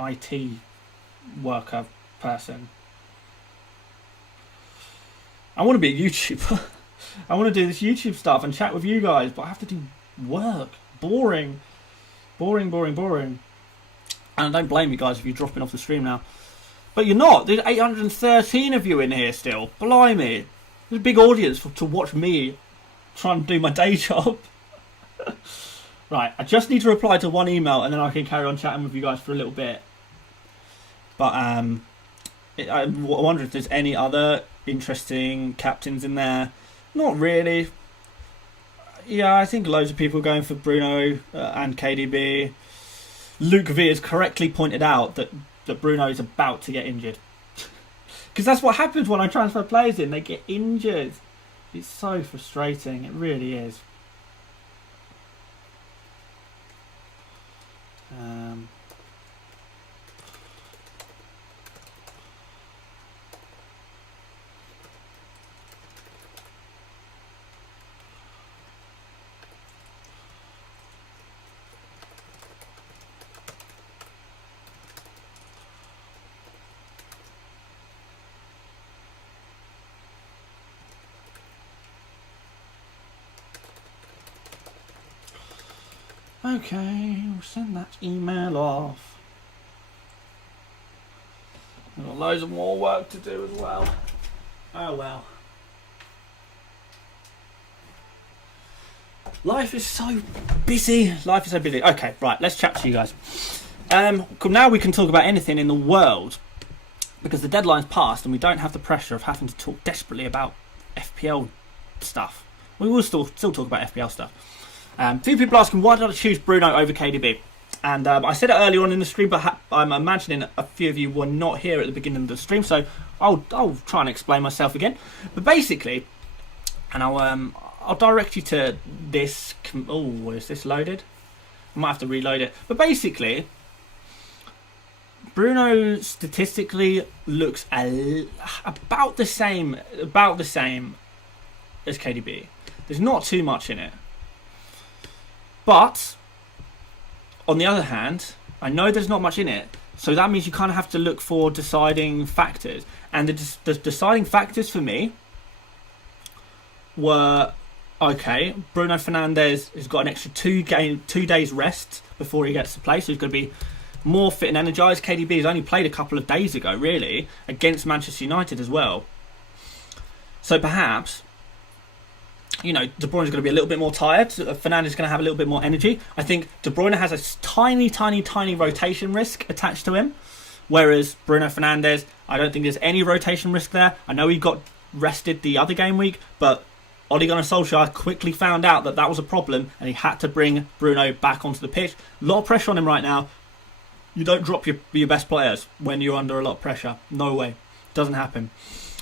IT worker person? I want to be a YouTuber. I want to do this YouTube stuff and chat with you guys, but I have to do work. Boring. And I don't blame you guys if you're dropping off the stream now. But you're not. There's 813 of you in here still. Blimey. There's a big audience to watch me try and do my day job. Right, I just need to reply to one email and then I can carry on chatting with you guys for a little bit. But I wonder if there's any other interesting captains in there. Not really. Yeah, I think loads of people going for Bruno and KDB. Luke V has correctly pointed out that Bruno is about to get injured. Because that's what happens when I transfer players in. They get injured. It's so frustrating. It really is. Okay, we'll send that email off. We've got loads of more work to do as well. Oh well. Life is so busy. Okay, right, let's chat to you guys. Now we can talk about anything in the world because the deadline's passed and we don't have the pressure of having to talk desperately about FPL stuff. We will still talk about FPL stuff. A few people asking, why did I choose Bruno over KDB? And I said it earlier on in the stream, but I'm imagining a few of you were not here at the beginning of the stream, so I'll try and explain myself again. But basically, and I'll direct you to this. Oh, is this loaded? I might have to reload it. But basically, Bruno statistically looks about the same as KDB. There's not too much in it. But, on the other hand, I know there's not much in it, so that means you kind of have to look for deciding factors. And the deciding factors for me were, okay, Bruno Fernandez has got an extra 2 days rest before he gets to play, so he's going to be more fit and energised. KDB has only played a couple of days ago, really, against Manchester United as well. So perhaps, De Bruyne is going to be a little bit more tired. Fernandez is going to have a little bit more energy. I think De Bruyne has a tiny rotation risk attached to him, whereas Bruno Fernandez, I don't think there's any rotation risk there. I know he got rested the other game week, but Ole Gunnar Solskjaer quickly found out that was a problem, and he had to bring Bruno back onto the pitch. A lot of pressure on him right now. You don't drop your best players when you're under a lot of pressure. No way. Doesn't happen.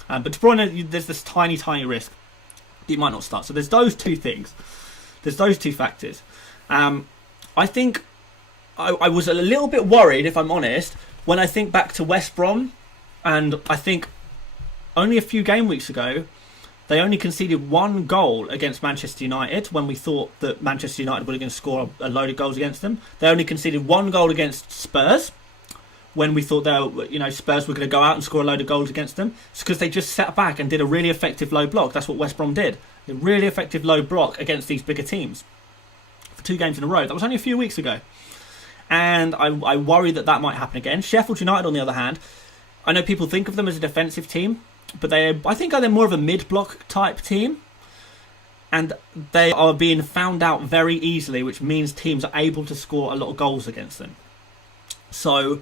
But De Bruyne, there's this tiny risk. He might not start. So there's those two things. There's those two factors. I think I was a little bit worried, if I'm honest, when I think back to West Brom. And I think only a few game weeks ago, they only conceded 1 goal against Manchester United when we thought that Manchester United were going to score a load of goals against them. They only conceded 1 goal against Spurs when we thought Spurs were going to go out and score a load of goals against them. It's because they just sat back and did a really effective low block. That's what West Brom did. A really effective low block against these bigger teams for 2 games in a row. That was only a few weeks ago. And I worry that might happen again. Sheffield United, on the other hand, I know people think of them as a defensive team. but I think they're more of a mid-block type team. And they are being found out very easily, which means teams are able to score a lot of goals against them. So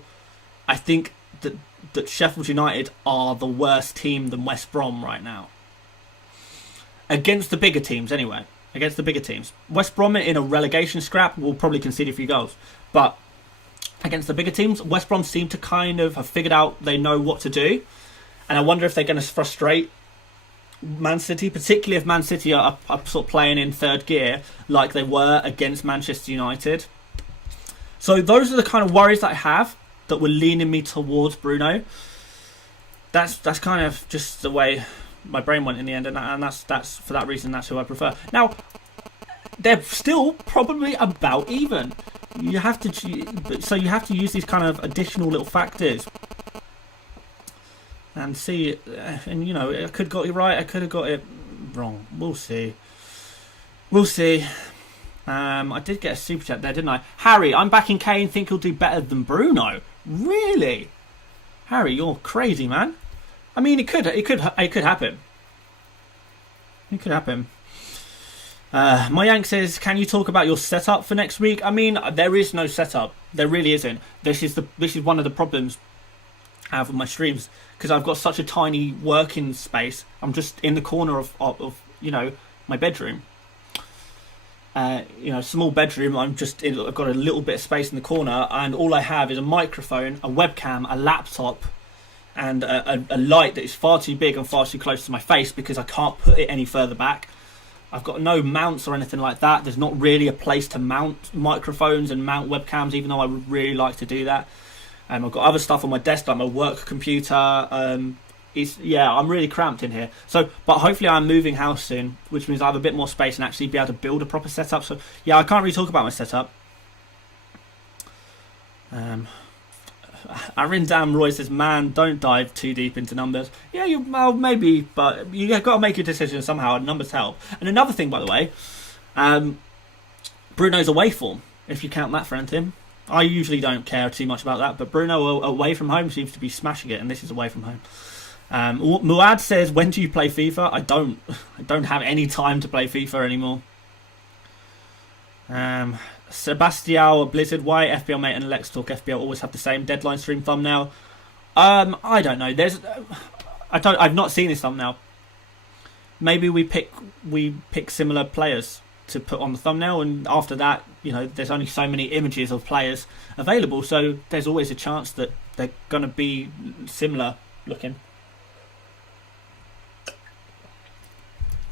I think that Sheffield United are the worse team than West Brom right now. Against the bigger teams, anyway. Against the bigger teams. West Brom in a relegation scrap will probably concede a few goals. But against the bigger teams, West Brom seem to kind of have figured out they know what to do. And I wonder if they're going to frustrate Man City, particularly if Man City are sort of playing in third gear like they were against Manchester United. So those are the kind of worries that I have that were leaning me towards Bruno. That's kind of just the way my brain went in the end, and that's for that reason that's who I prefer. Now they're still probably about even. You have to use these kind of additional little factors. And see, and I could have got it right, I could have got it wrong. We'll see. I did get a super chat there, didn't I? Harry, I'm backing Kane. Think he'll do better than Bruno. Really, Harry, you're crazy, man. I mean, it could happen. It could happen. My Yank says, can you talk about your setup for next week? I mean, there is no setup. There really isn't. This is one of the problems I have with my streams, because I've got such a tiny working space. I'm just in the corner of my bedroom. Small bedroom. I've got a little bit of space in the corner, and all I have is a microphone, a webcam, a laptop, and a light that is far too big and far too close to my face because I can't put it any further back. I've got no mounts or anything like that. There's not really a place to mount microphones and mount webcams, even though I would really like to do that. I've got other stuff on my desk, like my work computer. I'm really cramped in here. But hopefully I'm moving house soon, which means I have a bit more space and actually be able to build a proper setup. So yeah, I can't really talk about my setup. Arindam Roy says, man, don't dive too deep into numbers. Yeah, maybe, but you've got to make your decision somehow. Numbers help. And another thing, by the way, Bruno's away form, if you count that for anything. I usually don't care too much about that, but Bruno away from home seems to be smashing it, and this is away from home. Muad says, when do you play FIFA? I don't have any time to play FIFA anymore. Sebastião Blizzard, why FPL Mate and Let's Talk FPL always have the same deadline stream thumbnail? I don't know. I've not seen this thumbnail. Maybe we pick similar players to put on the thumbnail, and after that, there's only so many images of players available, so there's always a chance that they're going to be similar looking.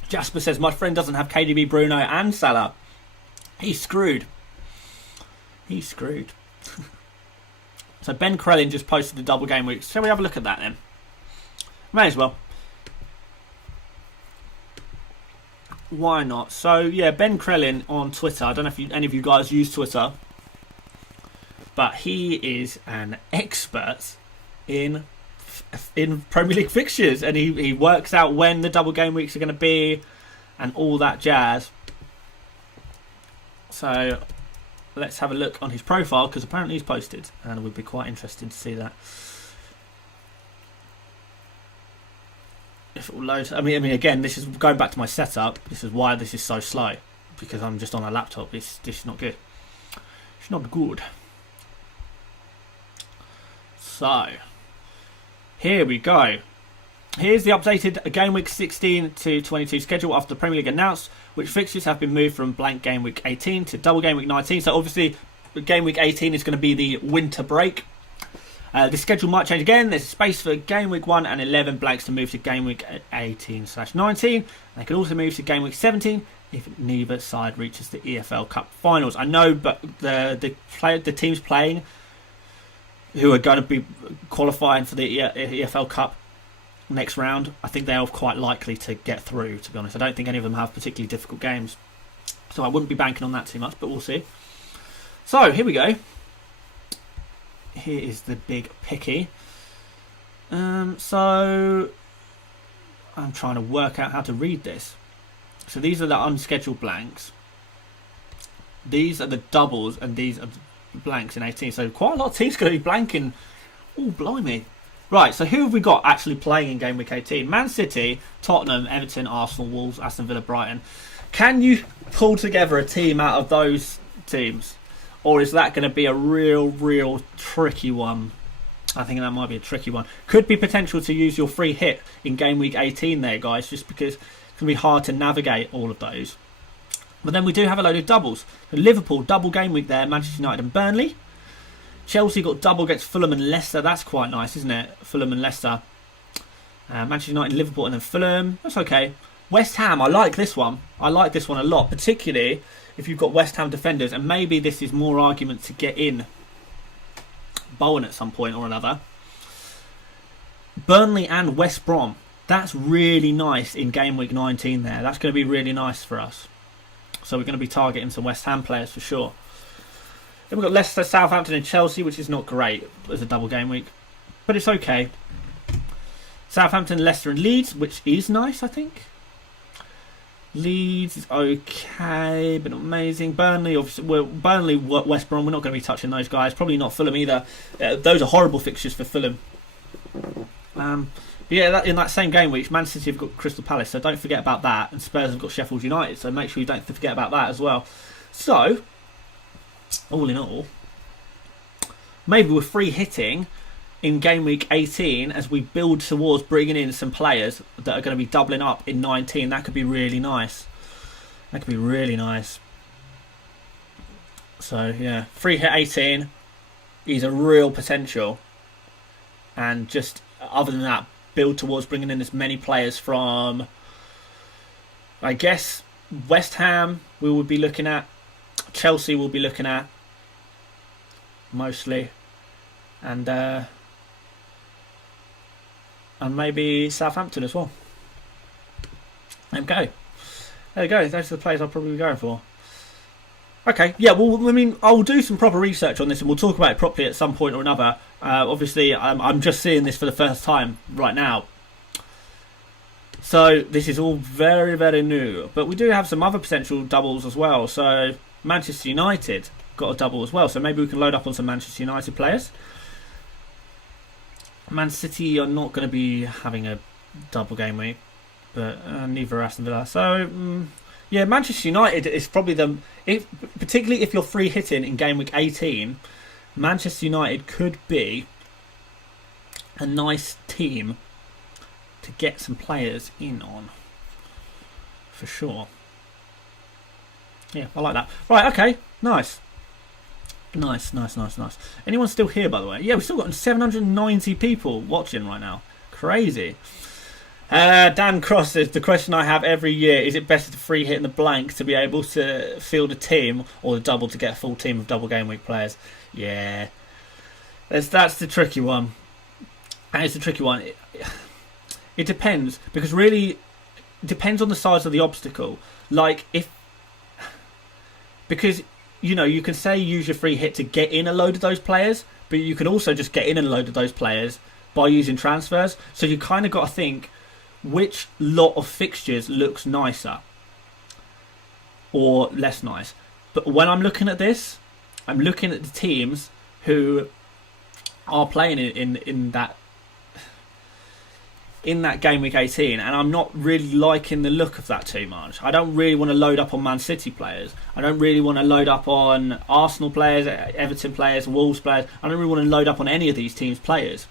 Jasper says, my friend doesn't have KDB, Bruno and Salah. He's screwed. So Ben Krellin just posted the double game week. Shall we have a look at that then? May as well. Why not? So yeah, Ben Krellin on Twitter. I don't know if any of you guys use Twitter, but he is an expert in Premier League fixtures, and he works out when the double game weeks are going to be and all that jazz. So let's have a look on his profile, because apparently he's posted, and it would be quite interesting to see that. If it will load. I mean, again, this is going back to my setup. This is why this is so slow, because I'm just on a laptop. It's not good. It's not good. So here we go. Here's the updated Gameweek 16 to 22 schedule after the Premier League announced which fixtures have been moved from blank Gameweek 18 to double Gameweek 19. So obviously, Gameweek 18 is going to be the winter break. The schedule might change again. There's space for Gameweek 1 and 11 blanks to move to Gameweek 18/19. They can also move to Gameweek 17 if neither side reaches the EFL Cup finals. I know, but the teams playing who are going to be qualifying for the EFL Cup next round, I think they are quite likely to get through, to be honest. I don't think any of them have particularly difficult games, so I wouldn't be banking on that too much, but we'll see. So here we go. Here is the big picky. So I'm trying to work out how to read this. So these are the unscheduled blanks. These are the doubles, and these are the blanks in 18. So quite a lot of teams going to be blanking. Oh, blimey. Right, so who have we got actually playing in Game Week 18? Man City, Tottenham, Everton, Arsenal, Wolves, Aston Villa, Brighton. Can you pull together a team out of those teams? Or is that going to be a real tricky one? I think that might be a tricky one. Could be potential to use your free hit in Game Week 18 there, guys, just because it's going to be hard to navigate all of those. But then we do have a load of doubles. Liverpool, double game week there, Manchester United and Burnley. Chelsea got double against Fulham and Leicester. That's quite nice, isn't it? Fulham and Leicester. Manchester United, Liverpool and then Fulham. That's okay. West Ham, I like this one. I like this one a lot, particularly if you've got West Ham defenders. And maybe this is more argument to get in Bowen at some point or another. Burnley and West Brom. That's really nice in Game Week 19 there. That's going to be really nice for us. So we're going to be targeting some West Ham players for sure. Then we've got Leicester, Southampton and Chelsea, which is not great as a double game week. But it's okay. Southampton, Leicester and Leeds, which is nice, I think. Leeds is okay, but not amazing. Burnley, obviously, Burnley, West Brom, we're not going to be touching those guys. Probably not Fulham either. Those are horrible fixtures for Fulham. Yeah, in that same game week, Man City have got Crystal Palace, so don't forget about that. And Spurs have got Sheffield United, so make sure you don't forget about that as well. So, all in all, maybe we're free hitting in Game Week 18 as we build towards bringing in some players that are going to be doubling up in 19. That could be really nice. That could be really nice. So, yeah, free hit 18 is a real potential. And just other than that, build towards bringing in as many players from, I guess, West Ham we would be looking at, Chelsea we'll be looking at, mostly, and maybe Southampton as well. There we go. There you go. Those are the players I'll probably be going for. Okay, yeah, well, I mean, I'll do some proper research on this and we'll talk about it properly at some point or another. Obviously, I'm just seeing this for the first time right now. So, this is all very new. But we do have some other potential doubles as well. So, Manchester United got a double as well. So, maybe we can load up on some Manchester United players. Man City are not going to be having a double game week. But neither are Aston Villa. So, yeah, Manchester United is probably particularly if you're free hitting in Game Week 18, Manchester United could be a nice team to get some players in on. For sure. Yeah, I like that. Right, okay, nice. Nice. Anyone still here, by the way? Yeah, we've still got 790 people watching right now. Crazy. Dan Cross says, the question I have every year, is it better to free hit in the blank to be able to field a team or the double to get a full team of double game week players? Yeah. That's the tricky one. And it's a tricky one. It depends, because really it depends on the size of the obstacle. Because, you know, you can say use your free hit to get in a load of those players, but you can also just get in a load of those players by using transfers. So you kind of got to think, which lot of fixtures looks nicer or less nice? But when I'm looking at this, I'm looking at the teams who are playing in that Game Week 18, and I'm not really liking the look of that too much. I don't really want to load up on Man City players. I don't really want to load up on Arsenal players, Everton players, Wolves players. I don't really want to load up on any of these teams' players.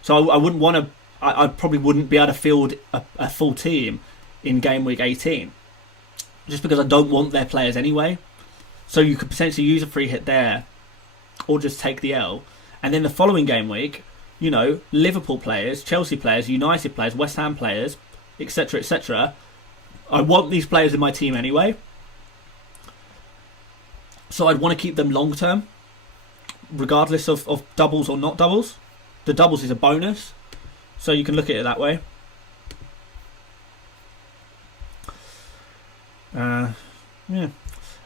So I wouldn't want to. I probably wouldn't be able to field a full team in Game Week 18, just because I don't want their players anyway. So you could potentially use a free hit there, or just take the L. And then the following game week, you know, Liverpool players, Chelsea players, United players, West Ham players, etc., etc. I want these players in my team anyway. So I'd want to keep them long term, regardless of doubles or not doubles. The doubles is a bonus. So you can look at it that way. Yeah.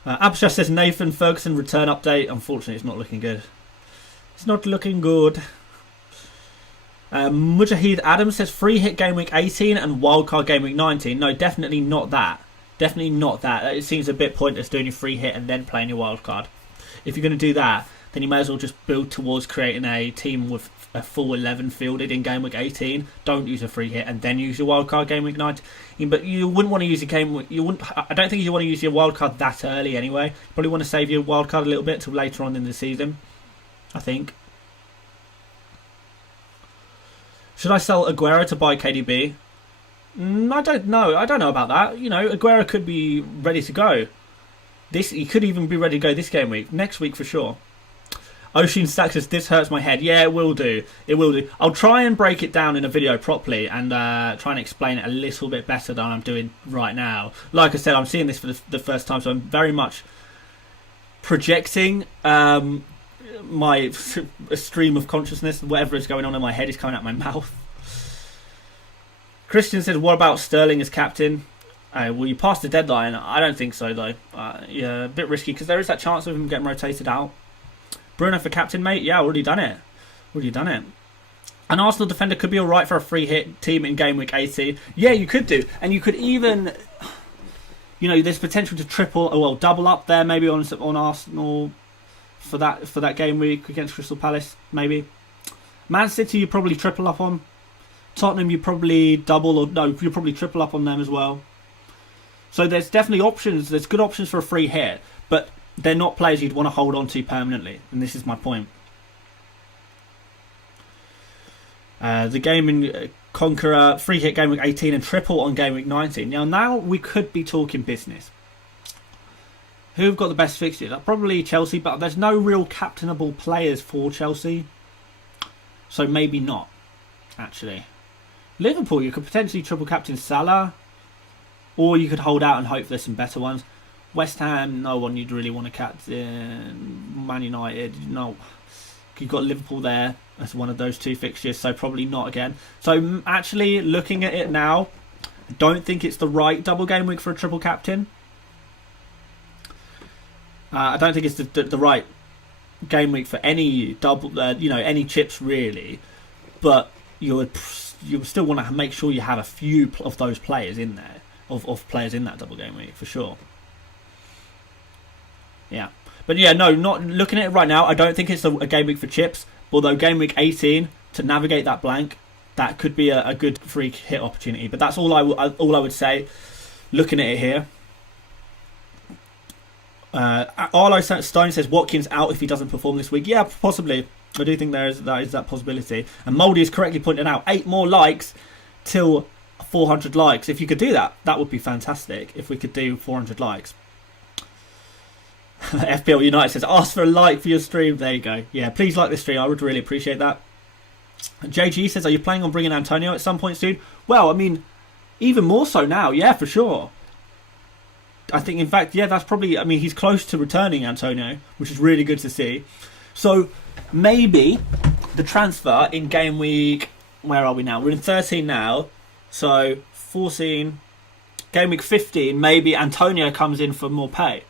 Abshah says Nathan Ferguson return update. Unfortunately, it's not looking good. It's not looking good. Mujahid Adams says free hit game week 18 and wildcard game week 19. No, definitely not that. Definitely not that. It seems a bit pointless doing your free hit and then playing your wildcard. If you're going to do that, then you may as well just build towards creating a team with a full 11 fielded in Game Week 18. Don't use a free hit and then use your wildcard Game Week 19. But you wouldn't want to use a game. You wouldn't. I don't think you want to use your wildcard that early anyway. You probably want to save your wildcard a little bit till later on in the season, I think. Should I sell Aguero to buy KDB? I don't know. I don't know about that. You know, Aguero could be ready to go. He could even be ready to go this game week. Next week for sure. Ocean Stack says, this hurts my head. Yeah, it will do. It will do. I'll try and break it down in a video properly and try and explain it a little bit better than I'm doing right now. Like I said, I'm seeing this for the first time, so I'm very much projecting my stream of consciousness. Whatever is going on in my head is coming out my mouth. Christian says, what about Sterling as captain? Will you pass the deadline? I don't think so, though. Yeah, a bit risky because there is that chance of him getting rotated out. Bruno for captain, mate? Yeah, already done it. An Arsenal defender could be alright for a free hit team in Game Week 18. Yeah, you could do. And you could even... You know, there's potential to double up there maybe on Arsenal for that game week against Crystal Palace, maybe. Man City, you probably triple up on. Tottenham, you probably you probably triple up on them as well. So there's definitely options. There's good options for a free hit, but they're not players you'd want to hold on to permanently, and this is my point. The game in Conqueror, free hit Game Week 18 and triple on Game Week 19. Now we could be talking business. Who've got the best fixtures? Probably Chelsea, but there's no real captainable players for Chelsea. So maybe not, actually. Liverpool, you could potentially triple captain Salah, or you could hold out and hope there's some better ones. West Ham, no one you'd really want to captain. Man United, no. You've got Liverpool there as one of those two fixtures, so probably not again. So actually, looking at it now, I don't think it's the right double game week for a triple captain. I don't think it's the right game week for any double, any chips really. But you still want to make sure you have a few of those players in there, of players in that double game week for sure. Yeah. But yeah, no, not looking at it right now, I don't think it's a game week for chips. Although game week 18, to navigate that blank, that could be a good free hit opportunity. But that's all I would say, looking at it here. Arlo Stone says, Watkins out if he doesn't perform this week. Yeah, possibly. I do think that is that possibility. And Mouldy is correctly pointed out, 8 more likes till 400 likes. If you could do that, that would be fantastic. If we could do 400 likes. FPL United says, ask for a like for your stream. There you go. Yeah, please like this stream. I would really appreciate that. JG says, are you planning on bringing Antonio at some point soon? Well, I mean, even more so now. Yeah, for sure. I think, in fact, yeah, that's probably... I mean, he's close to returning, Antonio, which is really good to see. So, maybe the transfer in game week... Where are we now? We're in 13 now. So, 14... Game week 15, maybe Antonio comes in for more pay.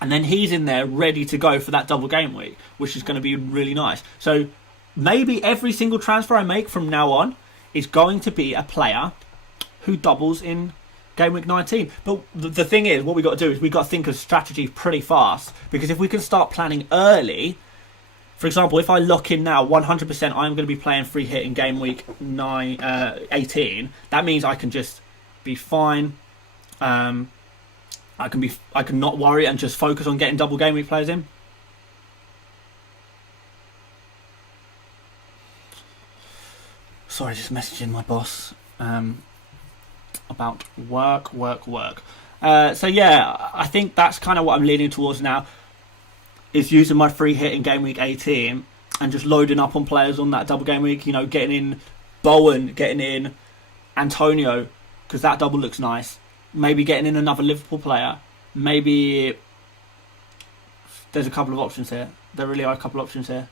And then he's in there ready to go for that double game week, which is going to be really nice. So maybe every single transfer I make from now on is going to be a player who doubles in game week 19. But the thing is, what we've got to do is we've got to think of strategy pretty fast. Because if we can start planning early, for example, if I lock in now 100% I'm going to be playing free hit in game week 18, that means I can just be fine. I can not worry and just focus on getting double game week players in. Sorry, just messaging my boss about work. So yeah, I think that's kind of what I'm leaning towards now, is using my free hit in game week 18 and just loading up on players on that double game week. You know, getting in Bowen, getting in Antonio, because that double looks nice. Maybe getting in another Liverpool player. Maybe there's a couple of options here. There really are a couple of options here.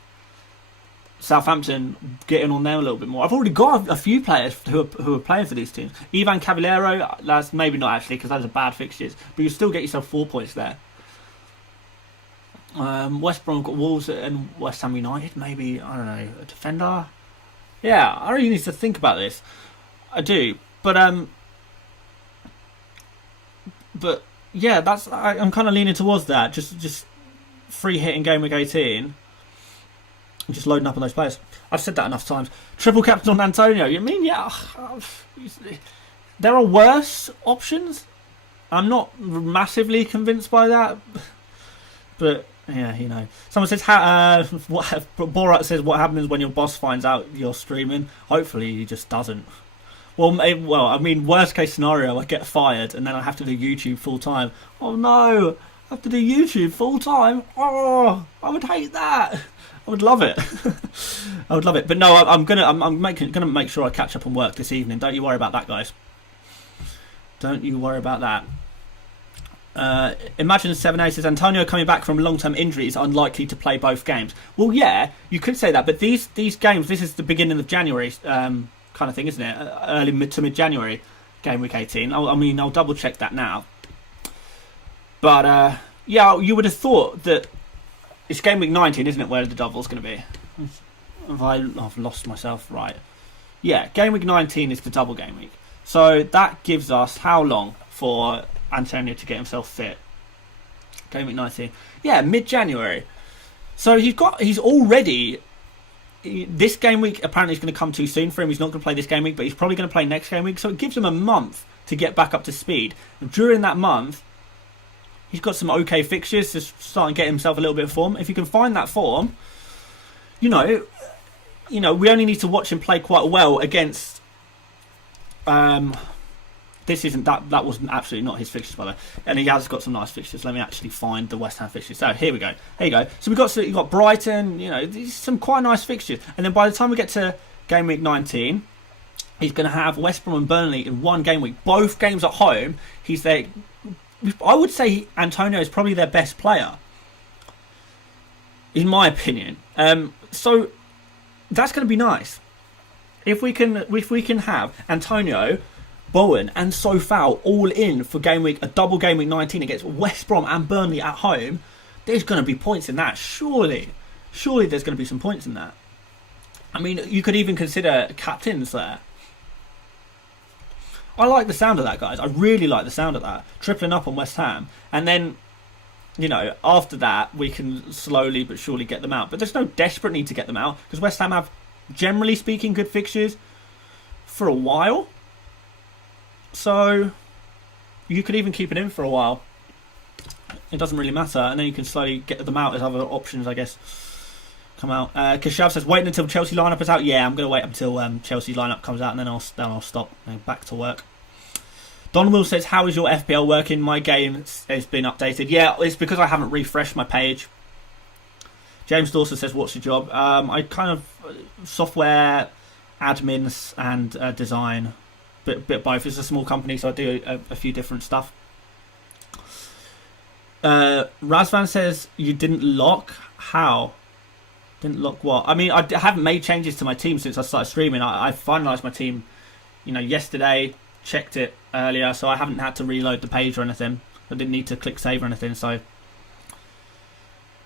Southampton, getting on them a little bit more. I've already got a few players who are playing for these teams. Ivan Cavallero, that's maybe not actually because those are bad fixtures, but you still get yourself 4 points there. West Brom got Wolves and West Ham United. Maybe, I don't know, a defender. Yeah, I really need to think about this. I do, but yeah, I'm kind of leaning towards that. Just free hit in Game Week 18, I'm just loading up on those players. I've said that enough times. Triple captain on Antonio. You mean, yeah, there are worse options. I'm not massively convinced by that, but yeah, you know. Someone says, Borat says, what happens when your boss finds out you're streaming? Hopefully he just doesn't. Well, I mean, worst case scenario, I get fired and then I have to do YouTube full time. Oh no, I have to do YouTube full time. Oh, I would hate that. I would love it. I would love it. But no, I'm gonna make sure I catch up on work this evening. Don't you worry about that, guys. Don't you worry about that. Imagine 7A says Antonio coming back from a long-term injury is unlikely to play both games. Well, yeah, you could say that, but these games, this is the beginning of January kind of thing, isn't it? Early to mid-January, Game Week 18. I'll double check that now. But yeah, you would have thought that it's Game Week 19, isn't it, where the double's going to be? I've lost myself, right? Yeah, Game Week 19 is the double game week. So that gives us how long for Antonio to get himself fit? Game Week 19. Yeah, mid-January. So he's already... This game week apparently is going to come too soon for him. He's not going to play this game week, but he's probably going to play next game week. So it gives him a month to get back up to speed. And during that month, he's got some okay fixtures to start and get himself a little bit of form. If he can find that form, you know, we only need to watch him play quite well against... This isn't that wasn't absolutely not his fixtures, by the way, and he has got some nice fixtures. Let me actually find the West Ham fixtures. So here we go. Here you go. So you've got Brighton. You know, these some quite nice fixtures. And then by the time we get to Game Week 19, he's going to have West Brom and Burnley in one game week. Both games at home. He's there. I would say Antonio is probably their best player, in my opinion. So that's going to be nice. If we can have Antonio, Bowen and Sofal all in for a double game week 19 against West Brom and Burnley at home, there's going to be points in that. Surely there's going to be some points in that. I mean, you could even consider captains there. I like the sound of that, guys. I really like the sound of that. Tripling up on West Ham. And then, you know, after that, we can slowly but surely get them out. But there's no desperate need to get them out because West Ham have, generally speaking, good fixtures for a while. So you could even keep it in for a while. It doesn't really matter. And then you can slowly get them out as other options, I guess, come out. Kashav says, waiting until Chelsea lineup is out. Yeah, I'm going to wait until Chelsea lineup comes out and then I'll stop and back to work. Don Will says, how is your FPL working? My game has been updated. Yeah, it's because I haven't refreshed my page. James Dawson says, what's your job? I kind of software, admins and design. Bit both. It's a small company, so I do a few different stuff. Razvan says, you didn't lock? How? Didn't lock what? I mean, I haven't made changes to my team since I started streaming. I finalised my team, yesterday. Checked it earlier, so I haven't had to reload the page or anything. I didn't need to click save or anything. So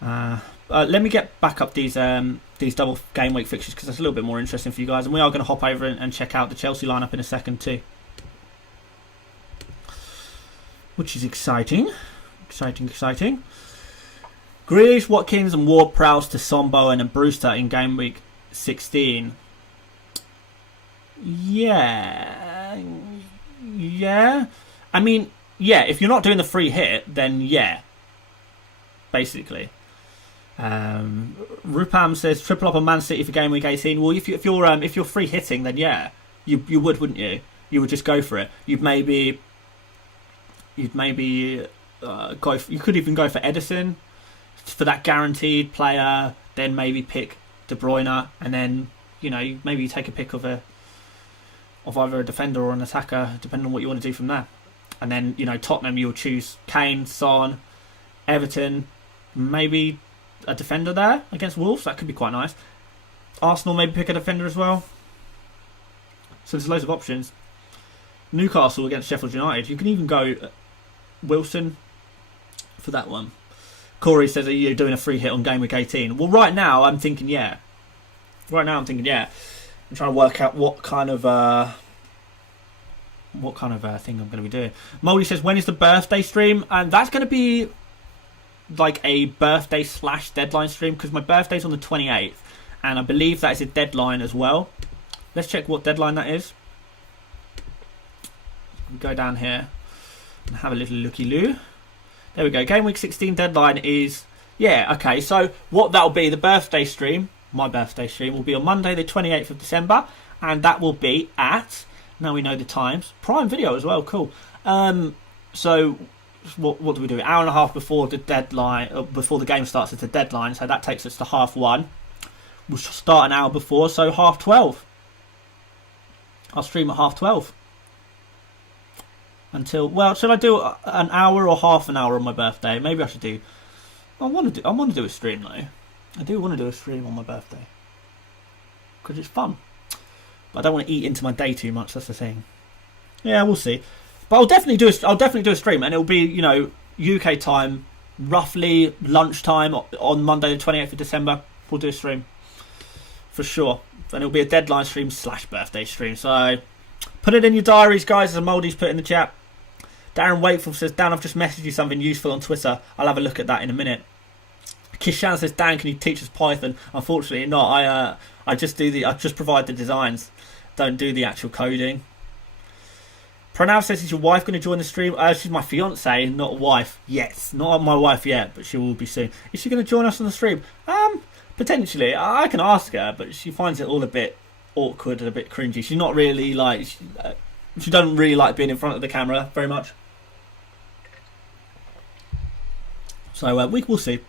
let me get back up these double game week fixtures because that's a little bit more interesting for you guys, and we are going to hop over and check out the Chelsea lineup in a second too, which is exciting. Grealish, Watkins and Ward-Prowse to Sombo and Brewster in game week 16. Yeah. I mean, yeah. If you're not doing the free hit, then yeah. Basically. Rupam says triple up on Man City for game week 18. Well, if you're free hitting, then yeah, you would, wouldn't you? You would just go for it. You'd maybe go. You could even go for Edison for that guaranteed player. Then maybe pick De Bruyne, and then maybe you take a pick of either a defender or an attacker, depending on what you want to do from there. And then Tottenham, you'll choose Kane, Son, Everton, maybe a defender there against Wolves. That could be quite nice. Arsenal, maybe pick a defender as well. So there's loads of options. Newcastle against Sheffield United. You can even go Wilson for that one. Corey says, are you doing a free hit on game week 18? Well, right now I'm thinking yeah. I'm trying to work out what kind of thing I'm going to be doing. Moldy says, when is the birthday stream? And that's going to be like a birthday / deadline stream because my birthday's on the 28th, and I believe that is a deadline as well. Let's check what deadline that is. Go down here and have a little looky-loo. There we go. Game week 16 deadline is, yeah, okay. So what that'll be, the birthday stream, my birthday stream, will be on Monday the 28th of December, and that will be at, now we know the times, Prime Video as well, cool. So what do we do? An hour and a half before the deadline, before the game starts, it's a deadline, so that takes us to 1:30. We'll start an hour before, so 12:30. I'll stream at 12:30. Until, well, should I do an hour or half an hour on my birthday? Maybe I should do. I want to do a stream though. I do want to do a stream on my birthday because it's fun. But I don't want to eat into my day too much. That's the thing. Yeah, we'll see. But I'll definitely do a stream, and it'll be, you know, UK time, roughly lunchtime on Monday the 28th of December. We'll do a stream for sure, and it'll be a deadline stream / birthday stream. So put it in your diaries, guys. As Mouldy's put in the chat. Darren Wakefield says, Dan, I've just messaged you something useful on Twitter. I'll have a look at that in a minute. Kishan says, Dan, can you teach us Python? Unfortunately not. I just provide the designs. Don't do the actual coding. Pranav says, is your wife going to join the stream? She's my fiance, not a wife. Yes, not my wife yet, but she will be soon. Is she going to join us on the stream? Potentially. I can ask her, but she finds it all a bit awkward and a bit cringy. She's not really like, she doesn't really like being in front of the camera very much. So we'll see.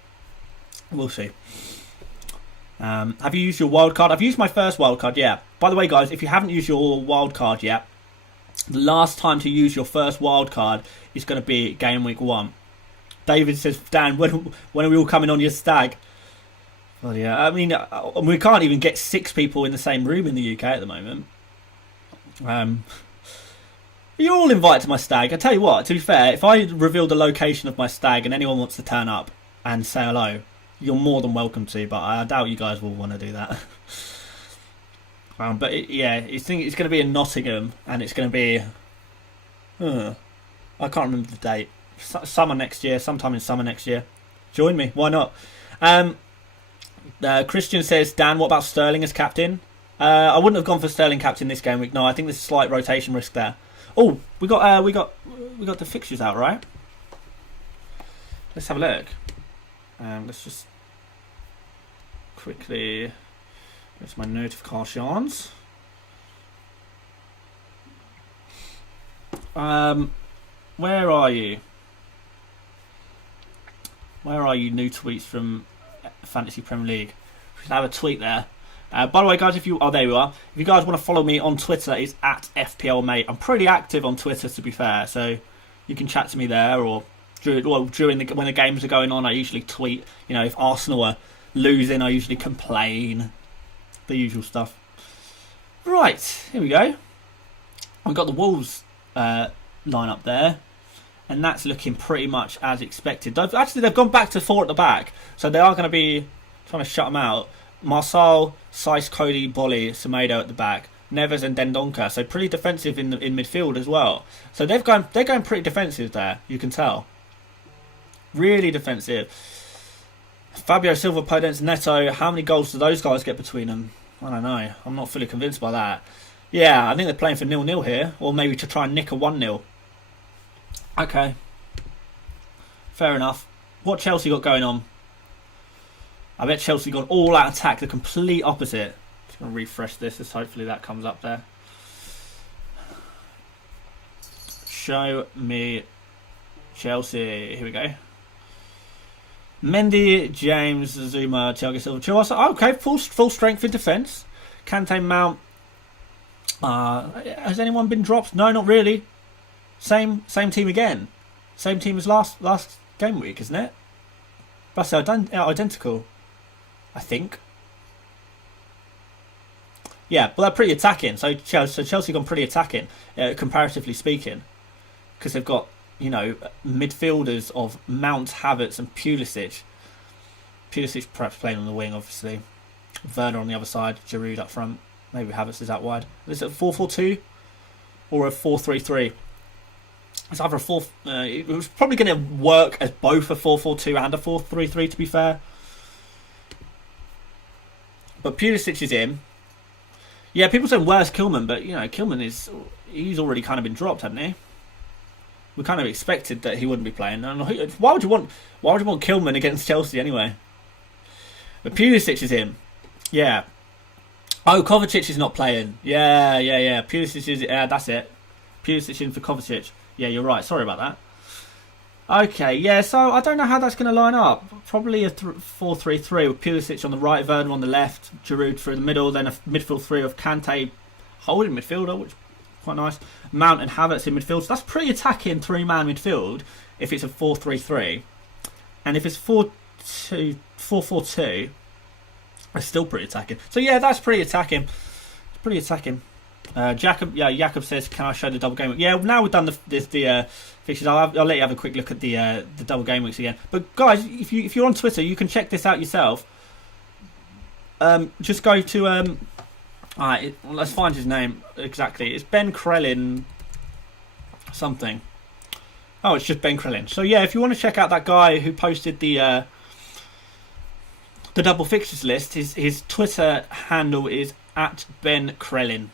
We'll see. Have you used your wildcard? I've used my first wildcard, yeah. By the way, guys, if you haven't used your wildcard yet, the last time to use your first wildcard is going to be game week 1. David says, Dan, when are we all coming on your stag? Well, yeah, I mean, we can't even get 6 people in the same room in the UK at the moment. You're all invited to my stag. I tell you what, to be fair, if I reveal the location of my stag and anyone wants to turn up and say hello, you're more than welcome to, but I doubt you guys will want to do that. But it's going to be in Nottingham, and it's going to be, I can't remember the date. Summer next year, sometime in summer next year. Join me, why not? Christian says, Dan, what about Sterling as captain? I wouldn't have gone for Sterling captain this game week. No, I think there's a slight rotation risk there. Oh, we got the fixtures out, right? Let's have a look. Let's just quickly. There's my notifications. Where are you? Where are you? New tweets from Fantasy Premier League. We should have a tweet there. By the way, guys, there you are. If you guys want to follow me on Twitter, it's at FPLmate. I'm pretty active on Twitter, to be fair, so you can chat to me there, or during when the games are going on, I usually tweet. You know, if Arsenal are losing, I usually complain. The usual stuff. Right, here we go. We've got the Wolves line up there, and that's looking pretty much as expected. They've gone back to 4 at the back, so they are going to be trying to shut them out. Marçal, Saiss, Cody, Bolly, Semedo at the back, Neves and Dendoncker. So pretty defensive in midfield as well. So they're going pretty defensive there. You can tell. Really defensive. Fabio Silva, Podence, Neto. How many goals do those guys get between them? I don't know. I'm not fully convinced by that. Yeah, I think they're playing for 0-0 here, or maybe to try and nick a 1-0. Okay. Fair enough. What Chelsea got going on? I bet Chelsea got all out attack, the complete opposite. Just going to refresh this, as hopefully that comes up there. Show me Chelsea. Here we go. Mendy, James, Zuma, Thiago Silva, Chilwell. Okay, full strength in defence. Kante, Mount. Has anyone been dropped? No, not really. Same team again. Same team as last game week, isn't it? That's identical, I think. Yeah, well, they're pretty attacking. So Chelsea gone pretty attacking, comparatively speaking, because they've got, you know, midfielders of Mount, Havertz and Pulisic. Pulisic perhaps playing on the wing, obviously. Werner on the other side, Giroud up front. Maybe Havertz is out wide. Is it a 4-4-2 or a 4-3-3? It's either a 4. It was probably going to work as both a 4-4-2 and a 4-3-3, to be fair. But Pulisic is in. Yeah, people say where's Kilman, but Kilman he's already kind of been dropped, hasn't he? We kind of expected that he wouldn't be playing. Why would you want Kilman against Chelsea anyway? But Pulisic is in. Yeah. Oh, Kovacic is not playing. Yeah. Pulisic is. Yeah, that's it. Pulisic in for Kovacic. Yeah, you're right. Sorry about that. Okay, yeah, so I don't know how that's going to line up. Probably a 4-3-3 with Pulisic on the right, Werner on the left, Giroud through the middle, then a midfield three of Kante holding midfielder, which is quite nice. Mount and Havertz in midfield. So that's pretty attacking three-man midfield if it's a 4-3-3. And if it's 4-4-2, it's still pretty attacking. So yeah, that's pretty attacking. It's pretty attacking. Jacob says, "Can I show the double game week?" Yeah, now we've done the fixtures. I'll let you have a quick look at the double game weeks again. But guys, if you're on Twitter, you can check this out yourself. Just go to let's find his name exactly. It's Ben Krellin something. Oh, it's just Ben Krellin. So yeah, if you want to check out that guy who posted the double fixtures list, his Twitter handle is @Ben Krellin.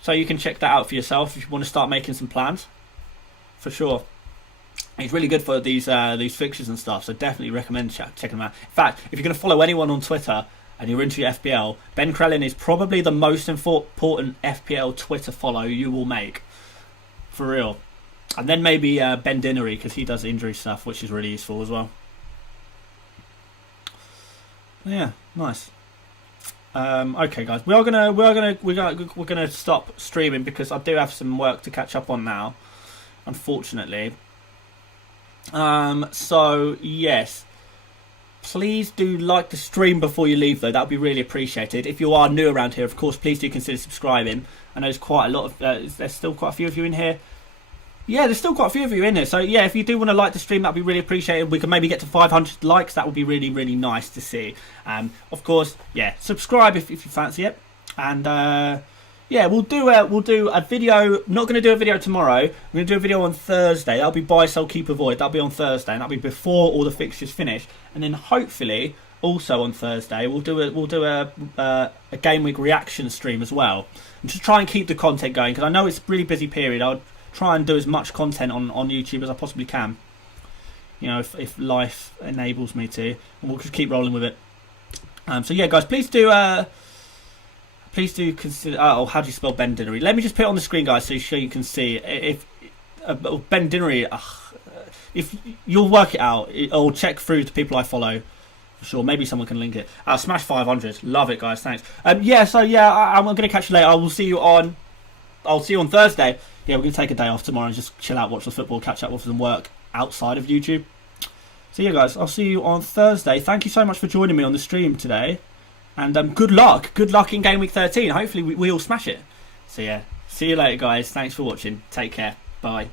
So you can check that out for yourself if you want to start making some plans. For sure. He's really good for these fixtures and stuff, so definitely recommend checking him out. In fact, if you're going to follow anyone on Twitter and you're into FPL, Ben Krellin is probably the most important FPL Twitter follow you will make. For real. And then maybe Ben Dinnery, because he does injury stuff, which is really useful as well. Yeah, nice. Okay, guys, we're gonna stop streaming because I do have some work to catch up on now, unfortunately. So yes, please do like the stream before you leave, though. That would be really appreciated. If you are new around here, of course, please do consider subscribing. I know there's quite a lot of there's still quite a few of you in here. Yeah, there's still quite a few of you in here. So yeah, if you do want to like the stream, that'd be really appreciated. We can maybe get to 500 likes. That would be really, really nice to see. Of course, yeah, subscribe if you fancy it. And yeah, we'll do a video. Not going to do a video tomorrow. We're going to do a video on Thursday. That'll be buy, sell, keep, avoid. That'll be on Thursday, and that'll be before all the fixtures finish. And then hopefully also on Thursday we'll do a game week reaction stream as well, and just try and keep the content going because I know it's a really busy period. I'll try and do as much content on YouTube as I possibly can. If life enables me to, and we'll just keep rolling with it. So yeah, guys, please do consider. Oh, how do you spell Ben Dinnery? Let me just put it on the screen, guys, so you can see. If Ben Dinnery, if you'll work it out, or check through the people I follow. For sure, maybe someone can link it. Smash 500, love it, guys. Thanks. Yeah, so yeah, I'm going to catch you later. I'll see you on Thursday. Yeah, we're going to take a day off tomorrow and just chill out, watch the football, catch up with some work outside of YouTube. So yeah, guys, I'll see you on Thursday. Thank you so much for joining me on the stream today. And good luck. Good luck in Game Week 13. Hopefully we all smash it. So yeah, see you later, guys. Thanks for watching. Take care. Bye.